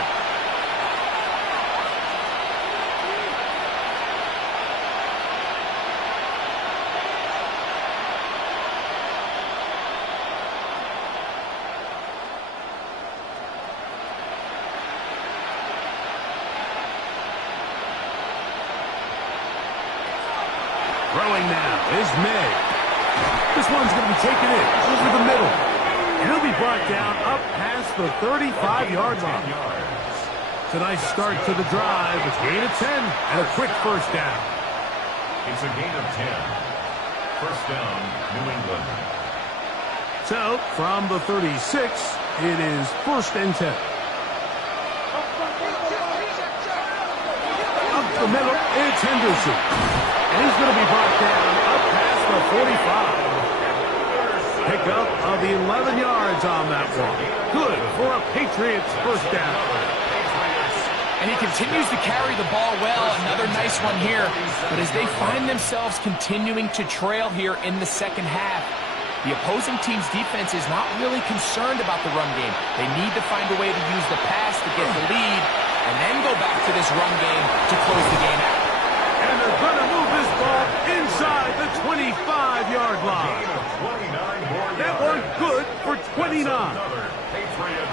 Throwing now is May. This one's going to be taken in over the middle. And he'll be brought down up past the 35-yard line. It's a nice start to the drive. A gain of 10 and a quick first down. It's a gain of 10. First down, New England. So, from the 36, it is first and 10. Up the middle, it's Henderson. And he's going to be brought down up past the 45. Pickup of the 11 yards on that one. Good for a Patriots first down. And he continues to carry the ball well. Another nice one here. But as they find themselves continuing to trail here in the second half, the opposing team's defense is not really concerned about the run game. They need to find a way to use the pass to get the lead and then go back to this run game to close the game out. And they're going to move this ball inside the 25-yard line. That one good for 29.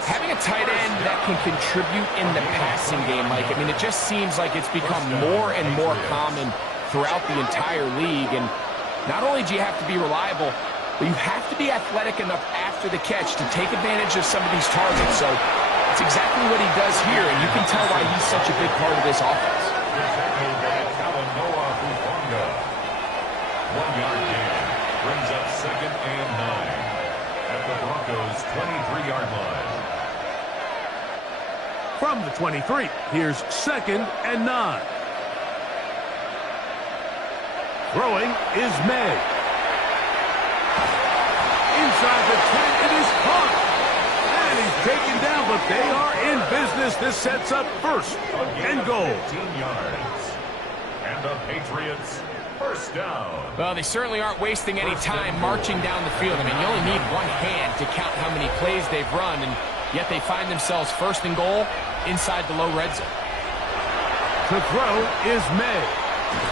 Having a tight end that can contribute in the passing game, Mike, I mean, it just seems like it's become more and more common throughout the entire league. And not only do you have to be reliable, but you have to be athletic enough after the catch to take advantage of some of these targets. So it's exactly what he does here, and you can tell why he's such a big part of this offense. 1 yard gain brings up second and 9 at the Broncos' 23-yard line. From the 23, here's second and 9. Throwing is May. Inside the 10, it is caught. And he's taken down, but they are in business. This sets up first and goal. 15 yards. And the Patriots first down. Well, they certainly aren't wasting any time marching down the field. I mean, you only need one hand to count how many plays they've run, and yet they find themselves first and goal inside the low red zone. To throw is May.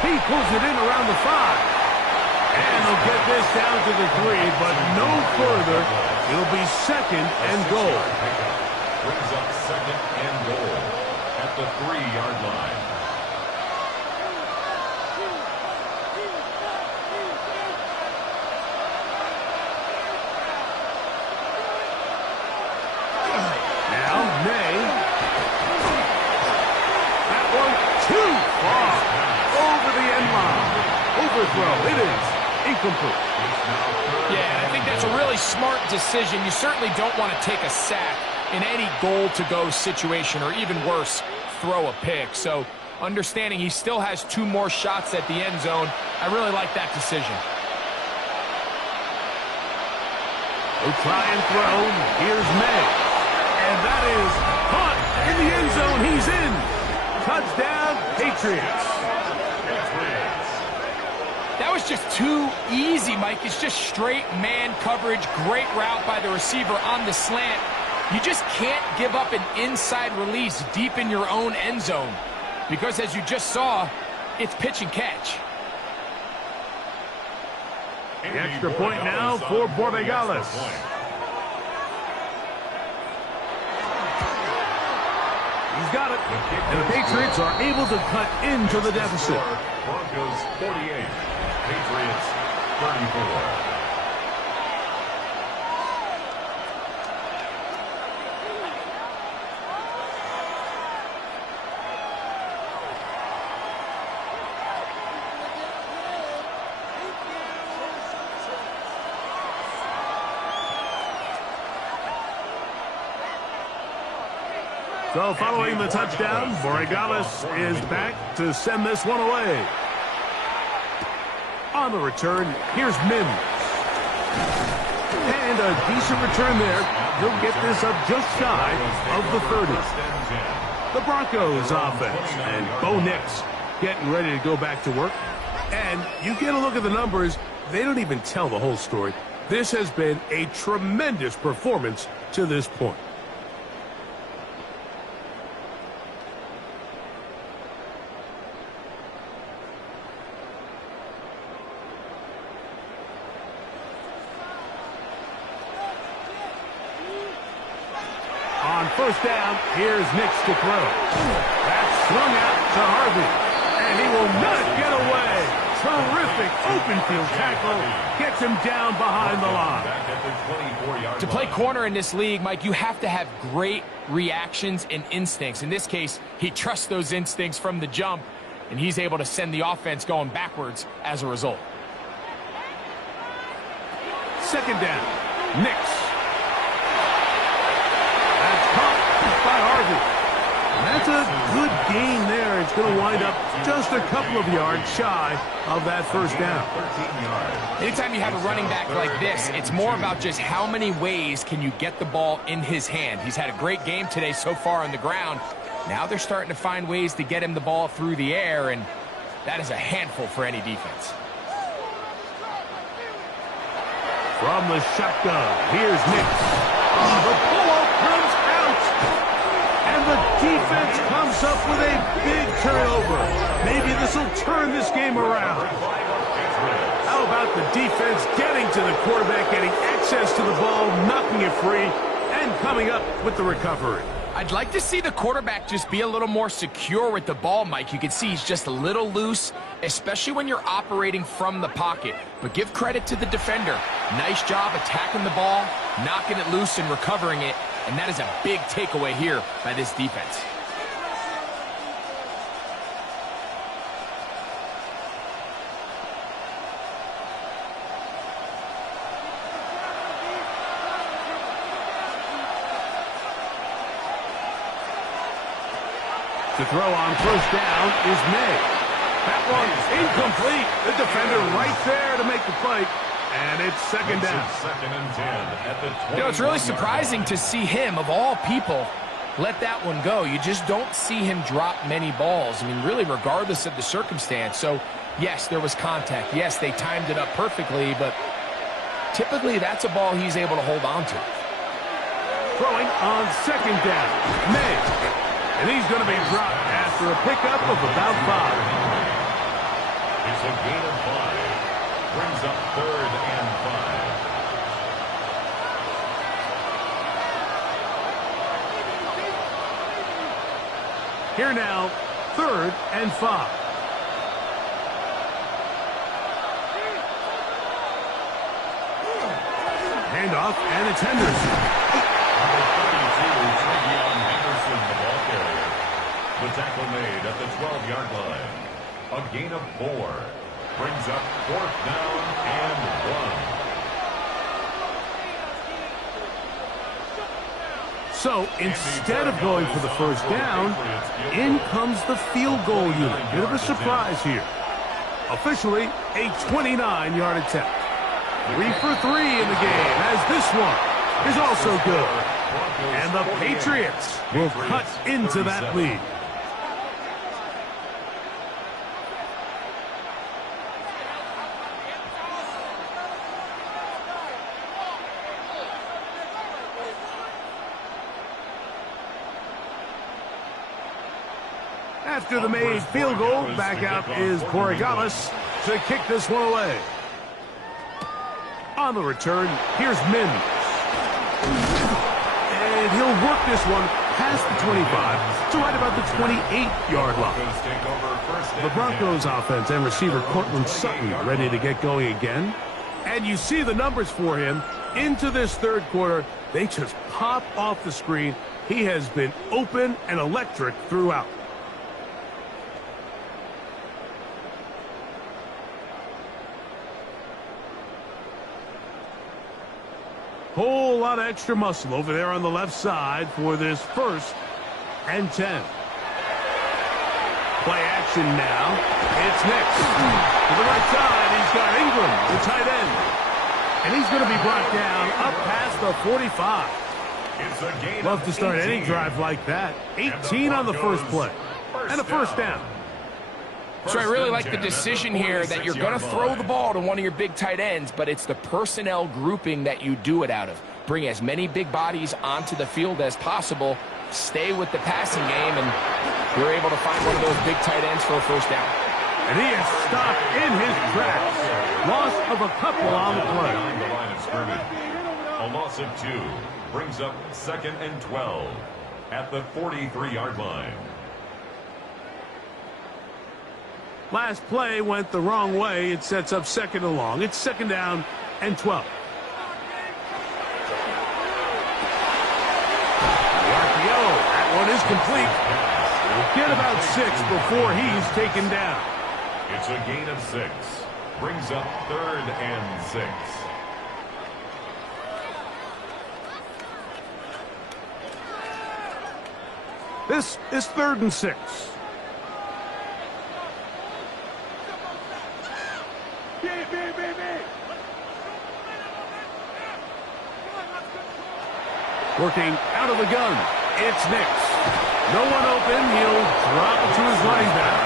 He pulls it in around the 5. And they'll get this down to the 3, but no further. It'll be second and goal. Brings up second and goal at the 3-yard line. Now May. That one too far. Over the end line. Overthrow. It is incomplete. Yeah, I think that's a really smart decision. You certainly don't want to take a sack in any goal-to-go situation, or even worse, throw a pick. So understanding he still has 2 more shots at the end zone, I really like that decision. They'll try and throw. Here's May. And that is caught in the end zone. He's in. Touchdown, Patriots. That was just too easy, Mike. It's just straight man coverage. Great route by the receiver on the slant. You just can't give up an inside release deep in your own end zone, because as you just saw, it's pitch and catch. The extra point now for Borregales. He's got it. And the Patriots are able to cut into the deficit. Broncos 48, Patriots 34. So following the touchdown, Borregales is back to send this one away. On the return, here's Mims. And a decent return there. He'll get this up just shy of the 30. The Broncos offense, and Bo Nix getting ready to go back to work. And you get a look at the numbers, they don't even tell the whole story. This has been a tremendous performance to this point. On first down, here's Nix to throw. That's swung out to Harvey. And he will not get away. terrific open field tackle gets him down behind the line. To play corner in this league, Mike, you have to have great reactions and instincts. In this case, he trusts those instincts from the jump, and he's able to send the offense going backwards as a result. Second down. Nix. That's caught by Harvey. And that's a good gain there. It's going to wind up just a couple of yards shy of that first down. Anytime you have a running back like this, it's more about just how many ways can you get the ball in his hand. He's had a great game today so far on the ground. Now they're starting to find ways to get him the ball through the air, and that is a handful for any defense. From the shotgun, here's Nix. Oh, the pull-up comes out. And the defense comes up with a big turnover. Maybe this will turn this game around. How about the defense getting to the quarterback, getting access to the ball, knocking it free, and coming up with the recovery? I'd like to see the quarterback just be a little more secure with the ball, Mike. You can see he's just a little loose, especially when you're operating from the pocket. But give credit to the defender. Nice job attacking the ball, knocking it loose and recovering it. And that is a big takeaway here by this defense. To throw on first down is May. That one's incomplete. The defender right there to make the play. And it's second down. Second and 10 at the 20. You know, it's really surprising to see him, of all people, let that one go. You just don't see him drop many balls. I mean, really, regardless of the circumstance. So, yes, there was contact. Yes, they timed it up perfectly, but typically that's a ball he's able to hold on to. Throwing on second down. May. And he's going to be dropped after a pickup of about 5. It's a gain of 5. Brings up third and 5. Here now, third and 5. Handoff, and it's Henderson. The tackle made at the 12-yard line. A gain of 4. Brings up fourth down and 1. So instead of going for the first down, in comes the field goal unit. Bit of a surprise here. Officially a 29-yard attempt. 3 for 3 in the game, as this one is also good. And the Patriots will cut into that lead. After the made field goal, back out is Borregales to kick this one away. On the return, here's Mims. And he'll work this one past the 25 to right about the 28-yard line. The Broncos offense and receiver Cortland Sutton ready to get going again. And you see the numbers for him into this third quarter. They just pop off the screen. He has been open and electric throughout. Whole lot of extra muscle over there on the left side for this first and 10. Play action now. It's Nix. To the right side, he's got Ingram, the tight end. And he's going to be brought down up past the 45. Love to start any drive like that. 18 on the first play. And a first down. So I really like the decision here that you're going to throw the ball to one of your big tight ends, but it's the personnel grouping that you do it out of. Bring as many big bodies onto the field as possible, stay with the passing game, and you're able to find one of those big tight ends for a first down. And he is stopped in his tracks. Loss of a couple on the play. The line of scrimmage. A loss of 2 brings up second and 12 at the 43-yard line. Last play went the wrong way. It sets up second and long. It's second down and 12. The RPO. That one is complete. We'll get about 6 before he's taken down. It's a gain of 6. Brings up 3rd and 6. This is 3rd and 6. Working out of the gun. It's Nix. No one open. He'll drop it to his running back.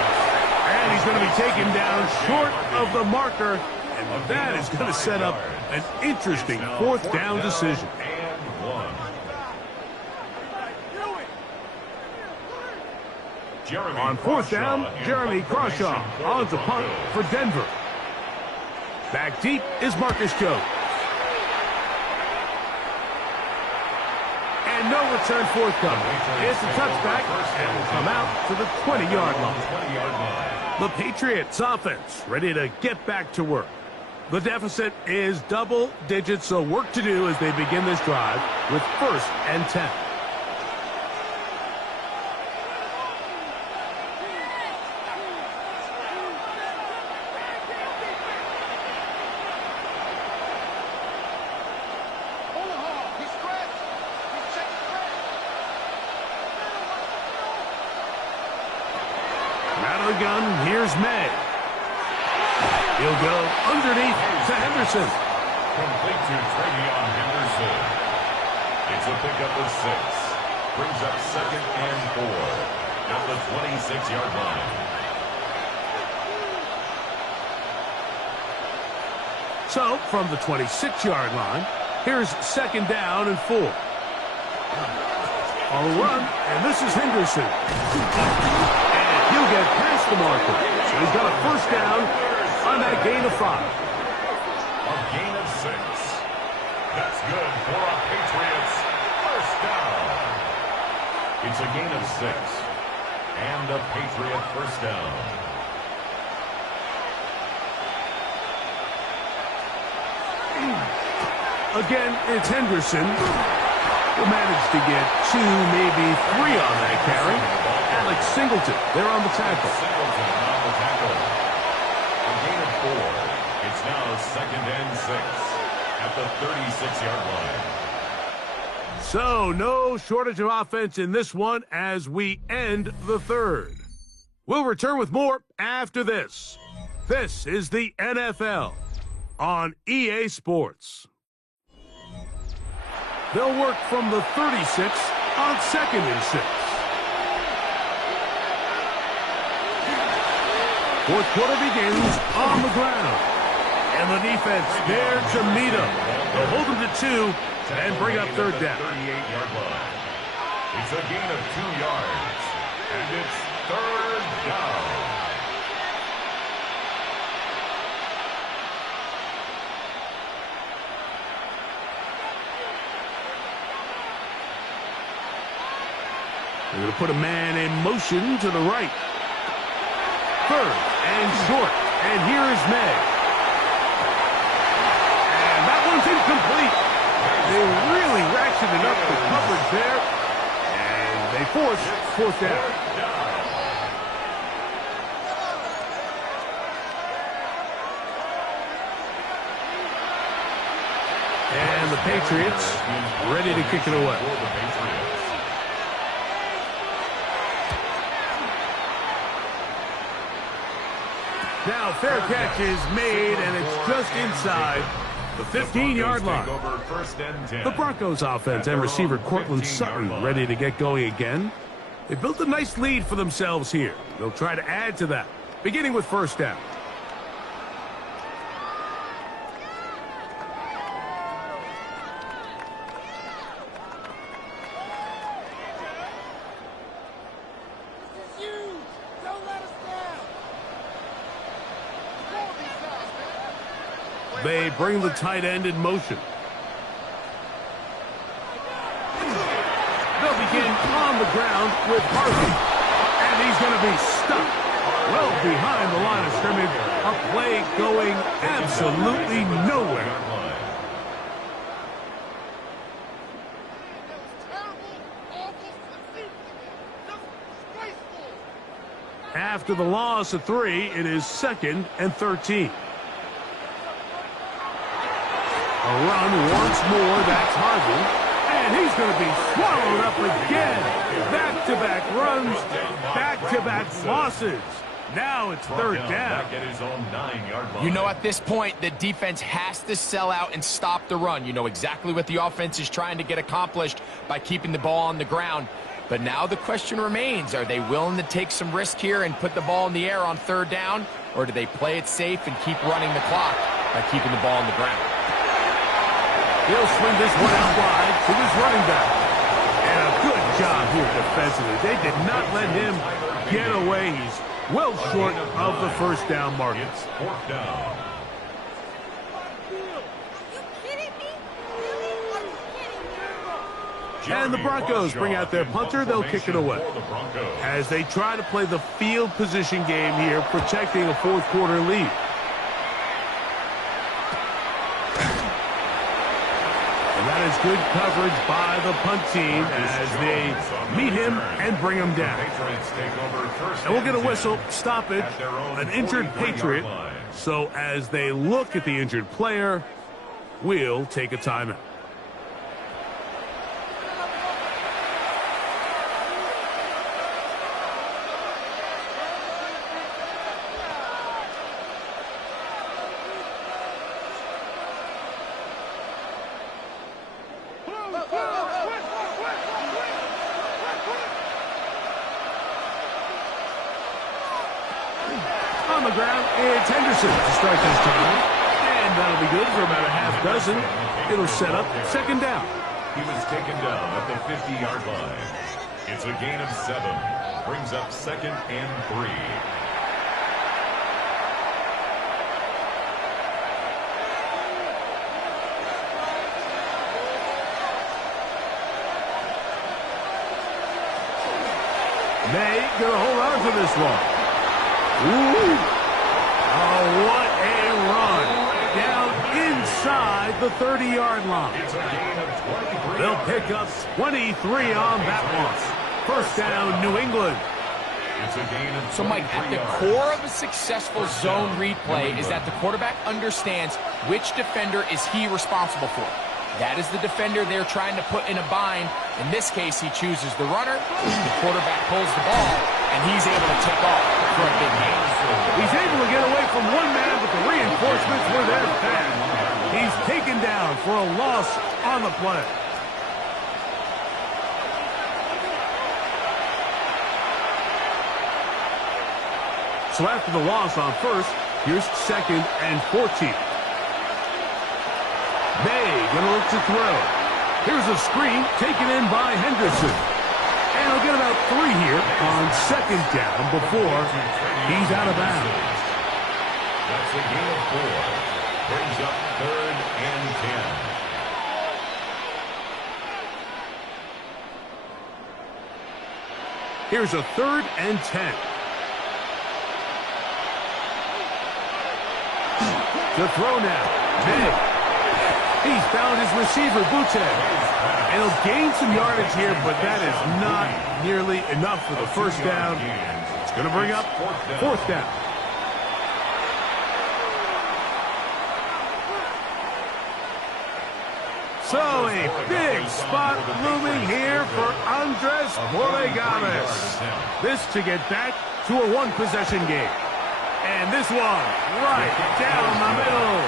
And he's going to be taken down short of the marker. And that is going to set up an interesting 4th down decision. And 1. On 4th down, Jeremy Crawshaw on the punt for Denver. Back deep is Marcus Joe. And no return forthcoming. It's a touchback and will come out to the 20-yard line. The Patriots offense ready to get back to work. The deficit is double digits, so work to do as they begin this drive with 1st and 10. Out of the gun, here's May. He'll go underneath to Henderson. Complete to Travion Henderson. It's a pickup of 6. Brings up 2nd and 4 at the 26-yard line. So, from the 26-yard line, here's 2nd down and 4. On the run, and this is Henderson. He'll get past the marker. So he's got a 1st down on that gain of 5. A gain of 6. That's good for a Patriots 1st down. It's a gain of 6. And a Patriot 1st down. Again, it's Henderson. Will manage to get 2, maybe 3 on that carry. Alex Singleton, they're on the tackle. Singleton on the tackle. A gain of 4. It's now 2nd and 6 at the 36-yard line. So, no shortage of offense in this one as we end the 3rd. We'll return with more after this. This is the NFL on EA Sports. They'll work from the 36 on 2nd and 6. 4th quarter begins on the ground. And the defense there to meet him. They'll hold him to 2 and bring up 3rd down. 38-yard line. It's a gain of 2 yards. And it's 3rd down. They're going to put a man in motion to the right. 3rd and short. And here is May. And that one's incomplete. They really ratcheted up the coverage there. And they force 4th down. And the Patriots ready to kick it away. Now, fair catch is made, and it's just inside the 15-yard line. The Broncos offense and receiver Cortland Sutton ready to get going again. They built a nice lead for themselves here. They'll try to add to that, beginning with 1st down. They bring the tight end in motion. They'll begin on the ground with Harvey. And he's going to be stuck. well behind the line of scrimmage. A play going absolutely nowhere. After the loss of 3, it is 2nd and 13. A run once more, that's Harvey. And he's going to be swallowed up again. Back-to-back runs, back-to-back losses. Now it's 3rd down. You know, at this point, the defense has to sell out and stop the run. You know exactly what the offense is trying to get accomplished by keeping the ball on the ground. But now the question remains, are they willing to take some risk here and put the ball in the air on 3rd down? Or do they play it safe and keep running the clock by keeping the ball on the ground? He'll swing this one out wide to his running back. And a good job here defensively. They did not let him get away. He's well short of the 1st down marker. It's 4th down. And the Broncos bring out their punter. They'll kick it away as they try to play the field position game here, protecting a 4th quarter lead. And that is good coverage by the punt team as they meet him and bring him down. And we'll get a whistle, stoppage, an injured Patriot. So as they look at the injured player, we'll take a timeout. On the ground, it's Henderson to start this time. And that'll be good for about a half dozen. It'll set up 2nd down. He was taken down at the 50-yard line. It's a gain of 7. Brings up 2nd and 3. May gonna hold on to this one. Ooh. Oh, what a run. Down inside the 30-yard line. It's a gain of 23. They'll pick up 23 on that one. 1st down, New England. It's a gain of 23 So, Mike, at the core of a successful zone replay is that the quarterback understands which defender is he responsible for. That is the defender they're trying to put in a bind. In this case, he chooses the runner. The quarterback pulls the ball, and he's able to take off for a big gain. He's able to get away from one man, but the reinforcements were there fast. He's taken down for a loss on the play. So after the loss on 1st, here's 2nd and 14. May gonna look to throw. Here's a screen taken in by Henderson. And he'll get about 3 here on 2nd down before he's out of bounds. That's a gain of 4. Brings up 3rd and 10. Here's a 3rd and 10. To throw now. May. He's found his receiver, Butte. And he'll gain some yardage here, but that is not nearly enough for the 1st down. It's going to bring up 4th down. So a big spot looming here for Andres Borregales. This to get back to a 1-possession game. And this one right down the middle.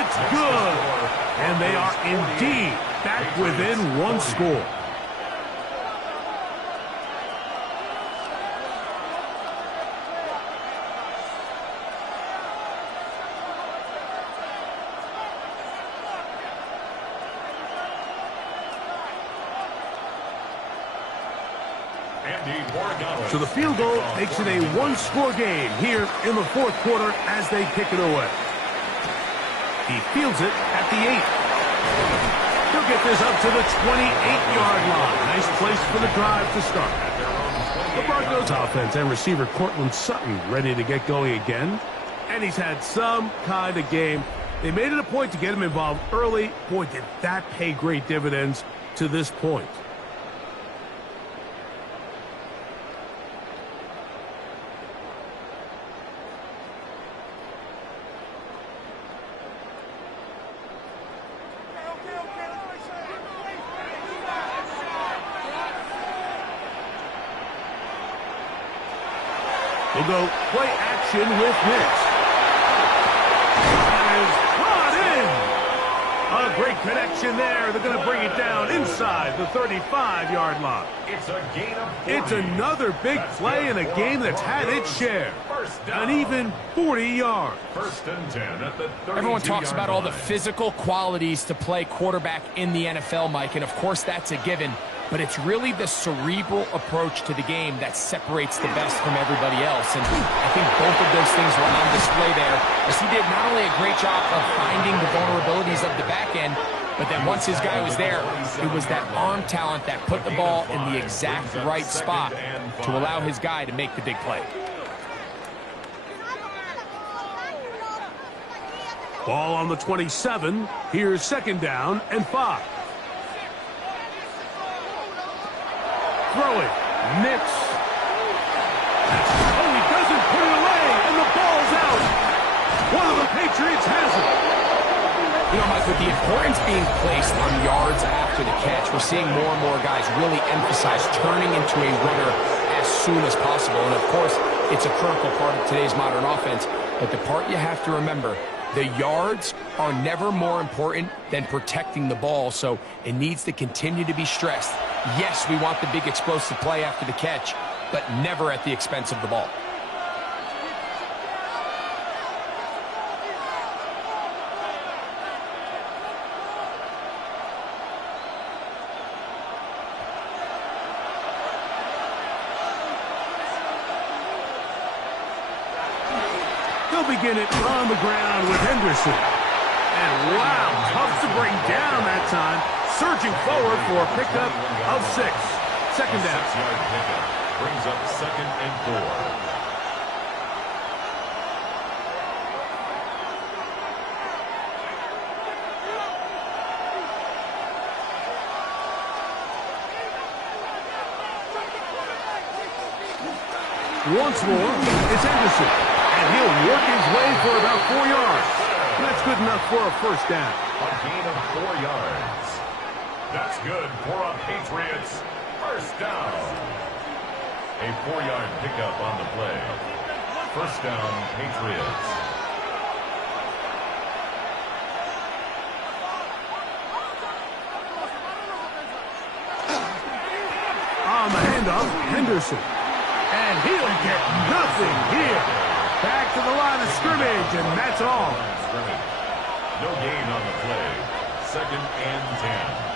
It's good. And they are indeed back within 1 score. So the field goal makes it a 1-score game here in the 4th quarter as they kick it away. He fields it at the 8. He'll get this up to the 28-yard line. Nice place for the drive to start. The Broncos goes offense and receiver Cortland Sutton ready to get going again. And he's had some kind of game. They made it a point to get him involved early. Boy, did that pay great dividends to this point. We'll go play action with Mitch. That is brought in. A great connection there. They're going to bring it down inside the 35-yard line. It's a gain of 40. It's another big play in a game that's had its share. An even 40 yards. First and 10 at the 32-yard Everyone talks about all the line. physical qualities to play quarterback in the NFL, Mike, and of course that's a given. But it's really the cerebral approach to the game that separates the best from everybody else. And I think both of those things were on display there, as he did not only a great job of finding the vulnerabilities of the back end, but then once his guy was there, it was that arm talent that put the ball in the exact right spot to allow his guy to make the big play. Ball on the 27. Here's second down and 5. Throwing. Nix. Oh, he doesn't put it away, and the ball's out. One of the Patriots has it. You know, Mike, with the importance being placed on yards after the catch, we're seeing more and more guys really emphasize turning into a runner as soon as possible. And, of course, it's a critical part of today's modern offense. But the part you have to remember, the yards are never more important than protecting the ball, so it needs to continue to be stressed. Yes, we want the big explosive play after the catch, but never at the expense of the ball. They'll begin it on the ground with Henderson. And wow, tough to bring down that time. Surging forward for a pickup of 6. Second down. 6-yard pickup brings up second and 4. Once more, it's Henderson. And he'll work his way for about 4 yards. That's good enough for a first down. A gain of 4 yards. That's good for a Patriots first down. A 4-yard pickup on the play. First down, Patriots. On the handoff, Henderson. And he'll get nothing here. Back to the line of scrimmage, and that's all. No gain on the play. Second and 10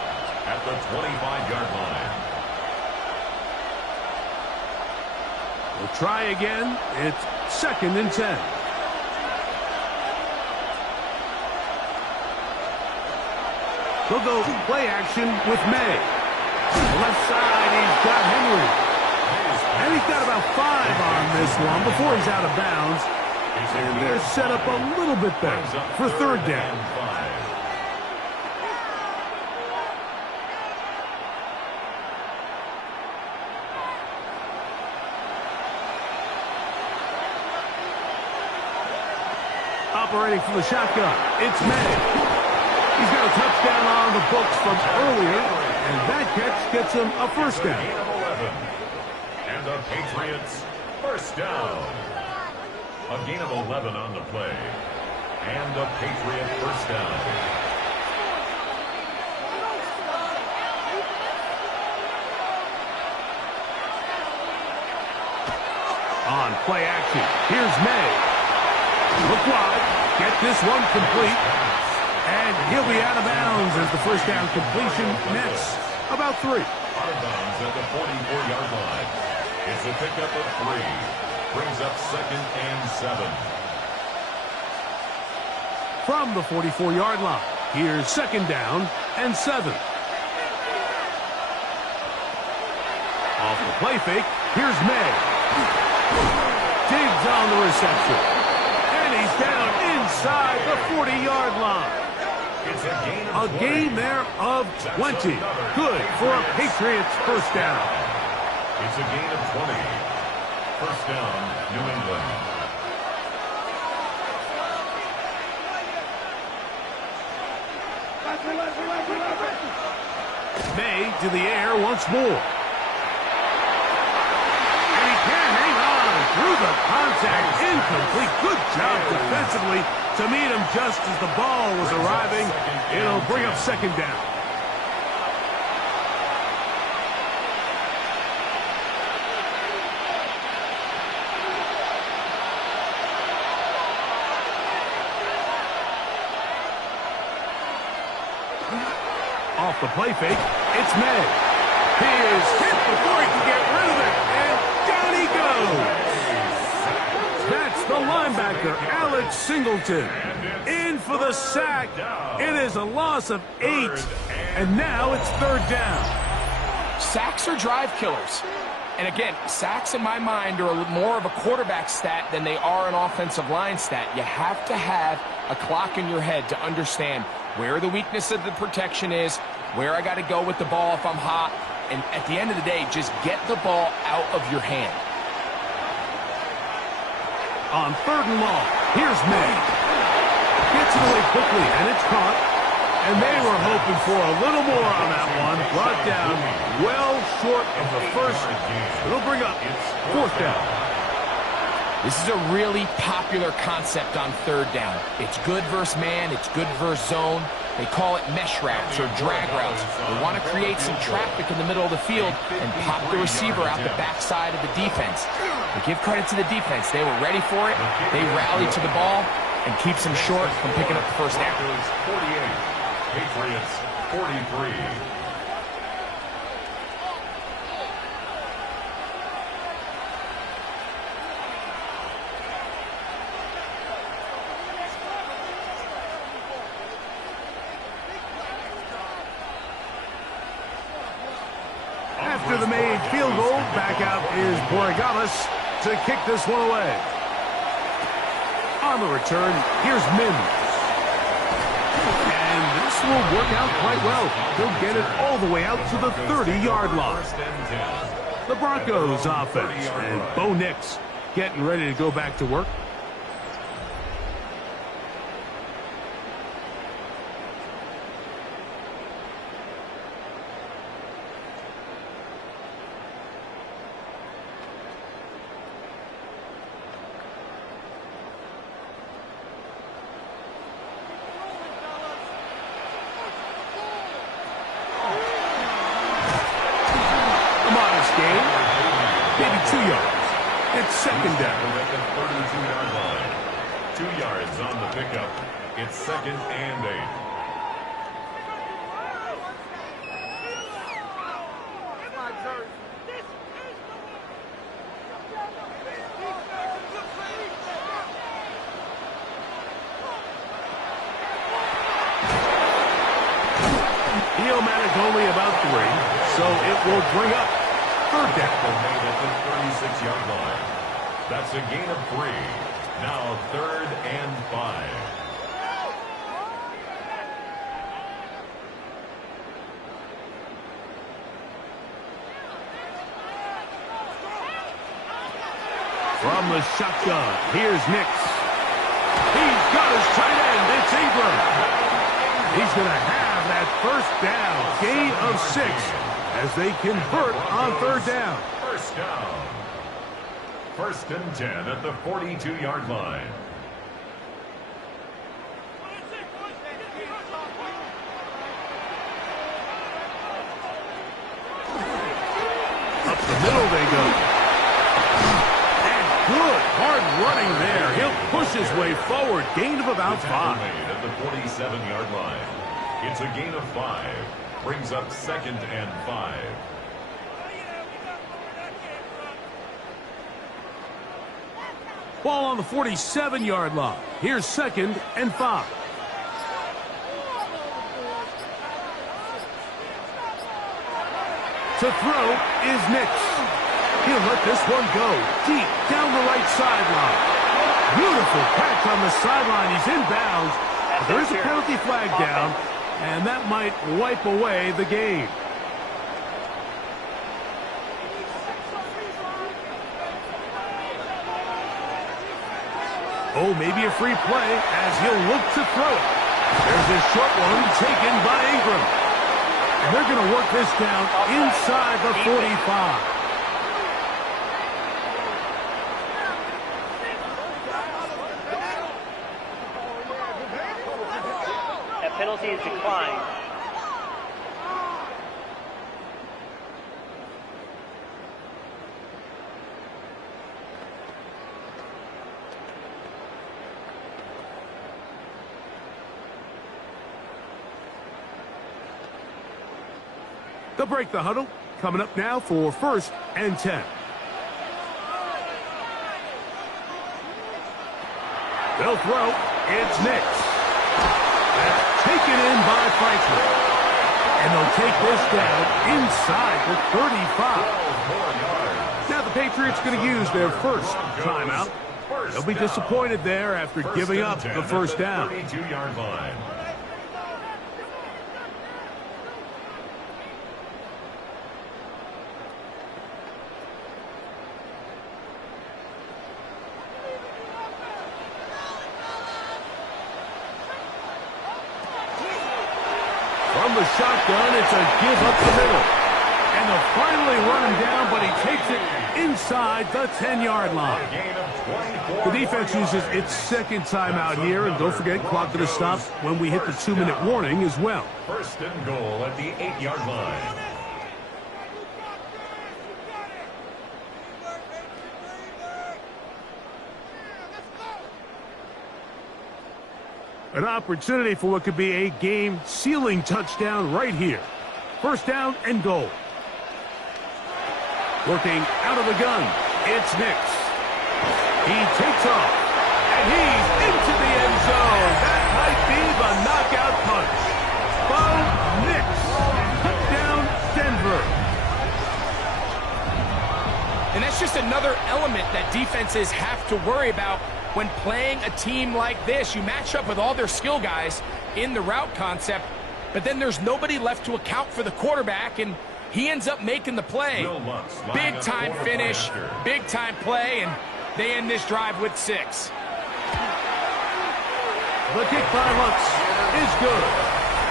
at the 25-yard line. We'll try again. It's second and 10. They'll go play action with May. Left side, he's got Henry. And he's got about 5 on this one before he's out of bounds. And they're set up a little bit better for third down. Operating from the shotgun, it's May. He's got a touchdown on the books from earlier, and that catch gets him a first down. Gain of 11. And the Patriots first down. A gain of 11 on the play. And a Patriot first down. On play action, here's May. Look wide, get this one complete. And he'll be out of bounds as the first down completion nets about 3. Out of bounds at the 44-yard line. It's a pickup of 3. Brings up second and 7. From the 44-yard line, here's second down and 7. Off the play fake, here's May. Digs on the reception. And he's down inside the 40-yard line. It's A gain there of 20. Good for a Patriots first down. It's a gain of 20. First down, New England. May to the air once more. And he can hang on through the contact. Incomplete. Good job defensively to meet him just as the ball was arriving. It'll bring up second down. Off the play fake, it's May. He is hit before he can get rid of it, and down he goes. That's the linebacker, Alex Singleton. In for the sack. It is a loss of 8, and now it's third down. Sacks are drive killers. And again, sacks in my mind are more of a quarterback stat than they are an offensive line stat. You have to have a clock in your head to understand where the weakness of the protection is, where I got to go with the ball if I'm hot, and at the end of the day, just get the ball out of your hand. On third and long, here's May. Gets it away quickly, and it's caught. And they were hoping for a little more on that one. Brought down well short of the first. It'll bring up fourth down. This is a really popular concept on third down. It's good versus man. It's good versus zone. They call it mesh routes or drag routes. They want to create some traffic in the middle of the field and pop the receiver out the backside of the defense. They give credit to the defense. They were ready for it. They rallied to the ball and keeps them short from picking up the first down. 48, Patriots 43. After the made field goal, back out is Borregales to kick this one away. On the return, here's Mims. And this will work out quite well. He'll get it all the way out to the 30-yard line. The Broncos offense and Bo Nix getting ready to go back to work. Game, maybe 2 yards. It's second down. At the 32-yard line. 2 yards on the pickup. It's second and 8. He'll manage only about 3, so it will bring up third down. Made at the 36-yard line. That's a gain of 3. Now third and 5. From the shotgun, here's Nix. He's got his tight end. It's Ingram. He's going to have that first down. Gain of 6 as they convert on third down. First down. First and 10 at the 42-yard line. Up the middle they go. And good hard running there. He'll push his way forward. Gain of about 5. Made at the 47-yard line. It's a gain of 5. Brings up second and 5. Ball on the 47-yard line. Here's second and 5. To throw is Nix. He'll let this one go deep down the right sideline. Beautiful catch on the sideline. He's in bounds. But there is a penalty flag down, and that might wipe away the game. Oh, maybe a free play as he'll look to throw it. There's a short one taken by Ingram. And they're going to work this down inside the 45. That penalty is declined. They'll break the huddle. Coming up now for 1st and 10. They'll throw. It's Nix. That's taken in by Franklin. And they'll take this down inside the 35. Now the Patriots going to use their first timeout. They'll be disappointed there after giving up the first down. 32-yard line. From the shotgun, it's a give up the middle. And they'll finally run him down, but he takes it inside the 10-yard line. The defense uses its second timeout here, and don't forget, clock going to stop when we hit the 2-minute warning as well. 1st and goal at the 8-yard line. An opportunity for what could be a game-sealing touchdown right here. 1st down and goal. Working out of the gun, it's Nix. He takes off, and he's into the end zone. That might be the knockout punch. Bo Nix, touchdown Denver. And that's just another element that defenses have to worry about when playing a team like this. You match up with all their skill guys in the route concept, but then there's nobody left to account for the quarterback, and he ends up making the play. Big-time finish, big-time play, and they end this drive with 6. The kick by Lutz is good.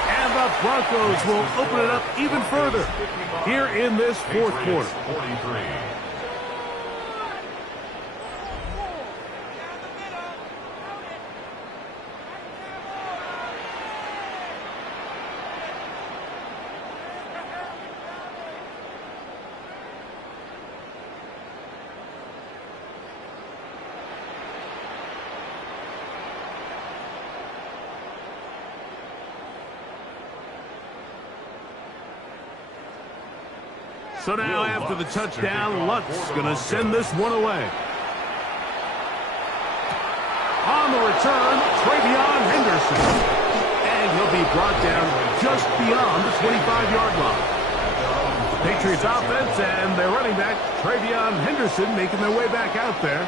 And the Broncos will open it up even further here in this 4th quarter. 43. So now after the touchdown, Lutz going to send this one away. On the return, Travion Henderson. And he'll be brought down just beyond the 25-yard line. Patriots offense and their running back, Travion Henderson, making their way back out there.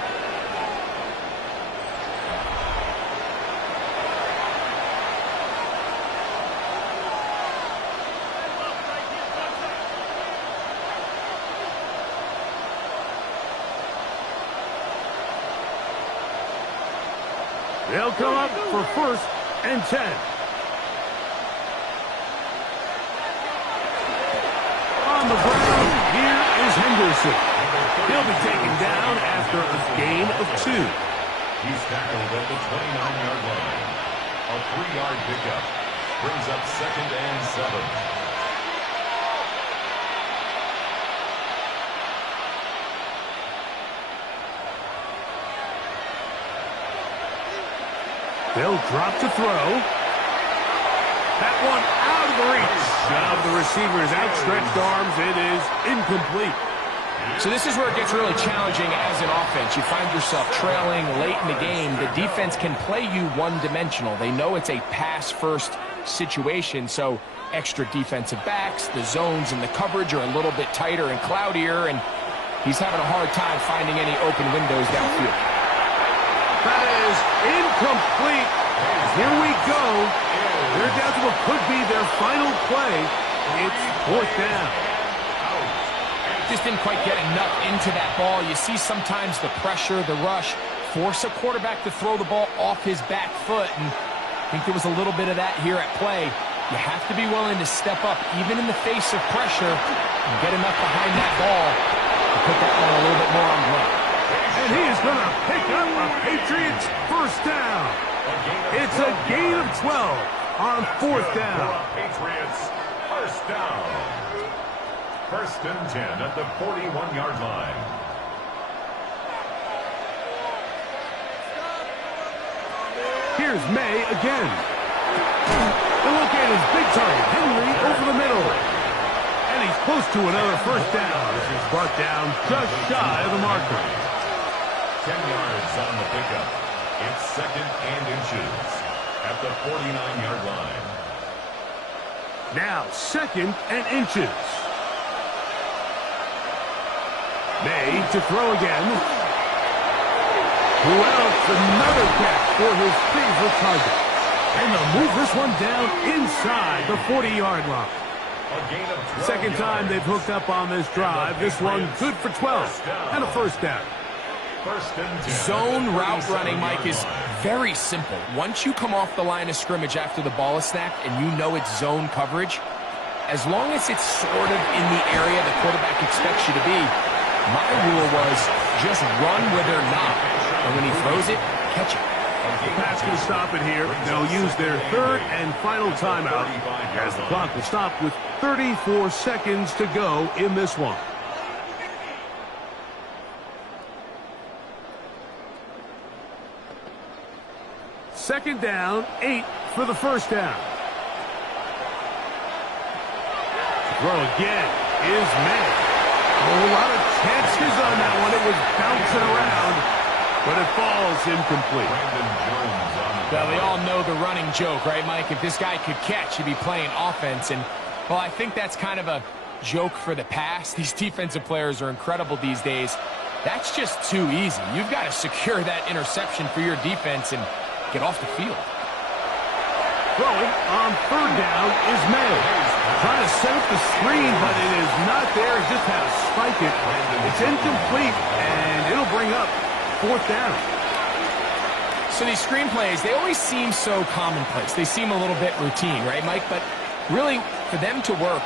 They'll come up for 1st and 10. On the ground, here is Henderson. He'll be taken down after a gain of 2. He's tackled at the 29-yard line. A 3-yard pickup brings up 2nd and 7. They'll drop to throw. That one out of the reach of the receiver's outstretched arms. It is incomplete. So this is where it gets really challenging as an offense. You find yourself trailing late in the game. The defense can play you one-dimensional. They know it's a pass-first situation, so extra defensive backs, the zones and the coverage are a little bit tighter and cloudier, and he's having a hard time finding any open windows downfield. That is incomplete. Here we go. They're down to what could be their final play. It's 4th down. Just didn't quite get enough into that ball. You see sometimes the pressure, the rush, force a quarterback to throw the ball off his back foot, and I think there was a little bit of that here at play. You have to be willing to step up, even in the face of pressure, and get enough behind that ball to put that one a little bit more on the ground. And he is going to pick up a Patriots first down. It's a gain of 12 on 4th down. Patriots first down. 1st and 10 at the 41-yard line. Here's May again. And look at his big target, Henry, over the middle. And he's close to another first down. This is brought down just shy of the marker. 10 yards on the pickup. It's 2nd and inches at the 49-yard line. Now 2nd and inches. May to throw again. Who else? Another catch for his favorite target. And they'll move this one down inside the 40-yard line. Second time they've hooked up on this drive. This one good for 12 and a first down. Zone route running, Mike, is very simple. Once you come off the line of scrimmage after the ball is snapped and you know it's zone coverage, as long as it's sort of in the area the quarterback expects you to be, my rule was just run where they're not. And when he throws it, catch it. The pass can stop it here. They'll use their 3rd and final timeout as the clock will stop with 34 seconds to go in this one. Second down, 8 for the first down. Throw again is May. A lot of chances on that one. It was bouncing around, but it falls incomplete. Well, we all know the running joke, right, Mike? If this guy could catch, he'd be playing offense. And, well, I think that's kind of a joke for the past. These defensive players are incredible these days. That's just too easy. You've got to secure that interception for your defense and get off the field. Throwing on 3rd down is May. Trying to set up the screen, but it is not there. He just had to spike it. It's incomplete, and it'll bring up 4th down. So these screenplays, they always seem so commonplace. They seem a little bit routine, right, Mike? But really, for them to work,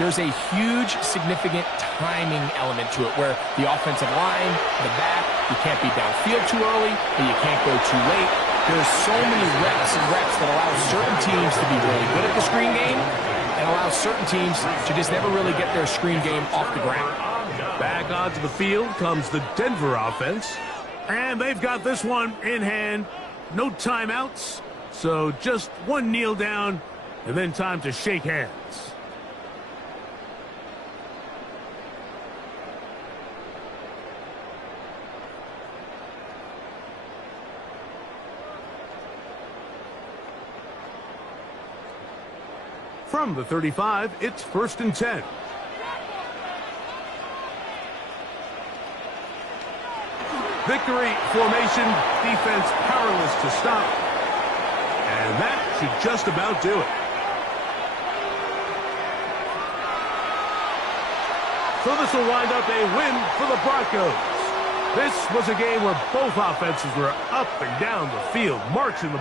there's a huge, significant timing element to it where the offensive line, the back, you can't be downfield too early, but you can't go too late. There's so many reps and reps that allow certain teams to be really good at the screen game and allow certain teams to just never really get their screen game off the ground. Back onto the field comes the Denver offense. And they've got this one in hand. No timeouts. So just one kneel down and then time to shake hands. From the 35, it's 1st and 10. Victory formation, defense powerless to stop. And that should just about do it. So this will wind up a win for the Broncos. This was a game where both offenses were up and down the field, marching the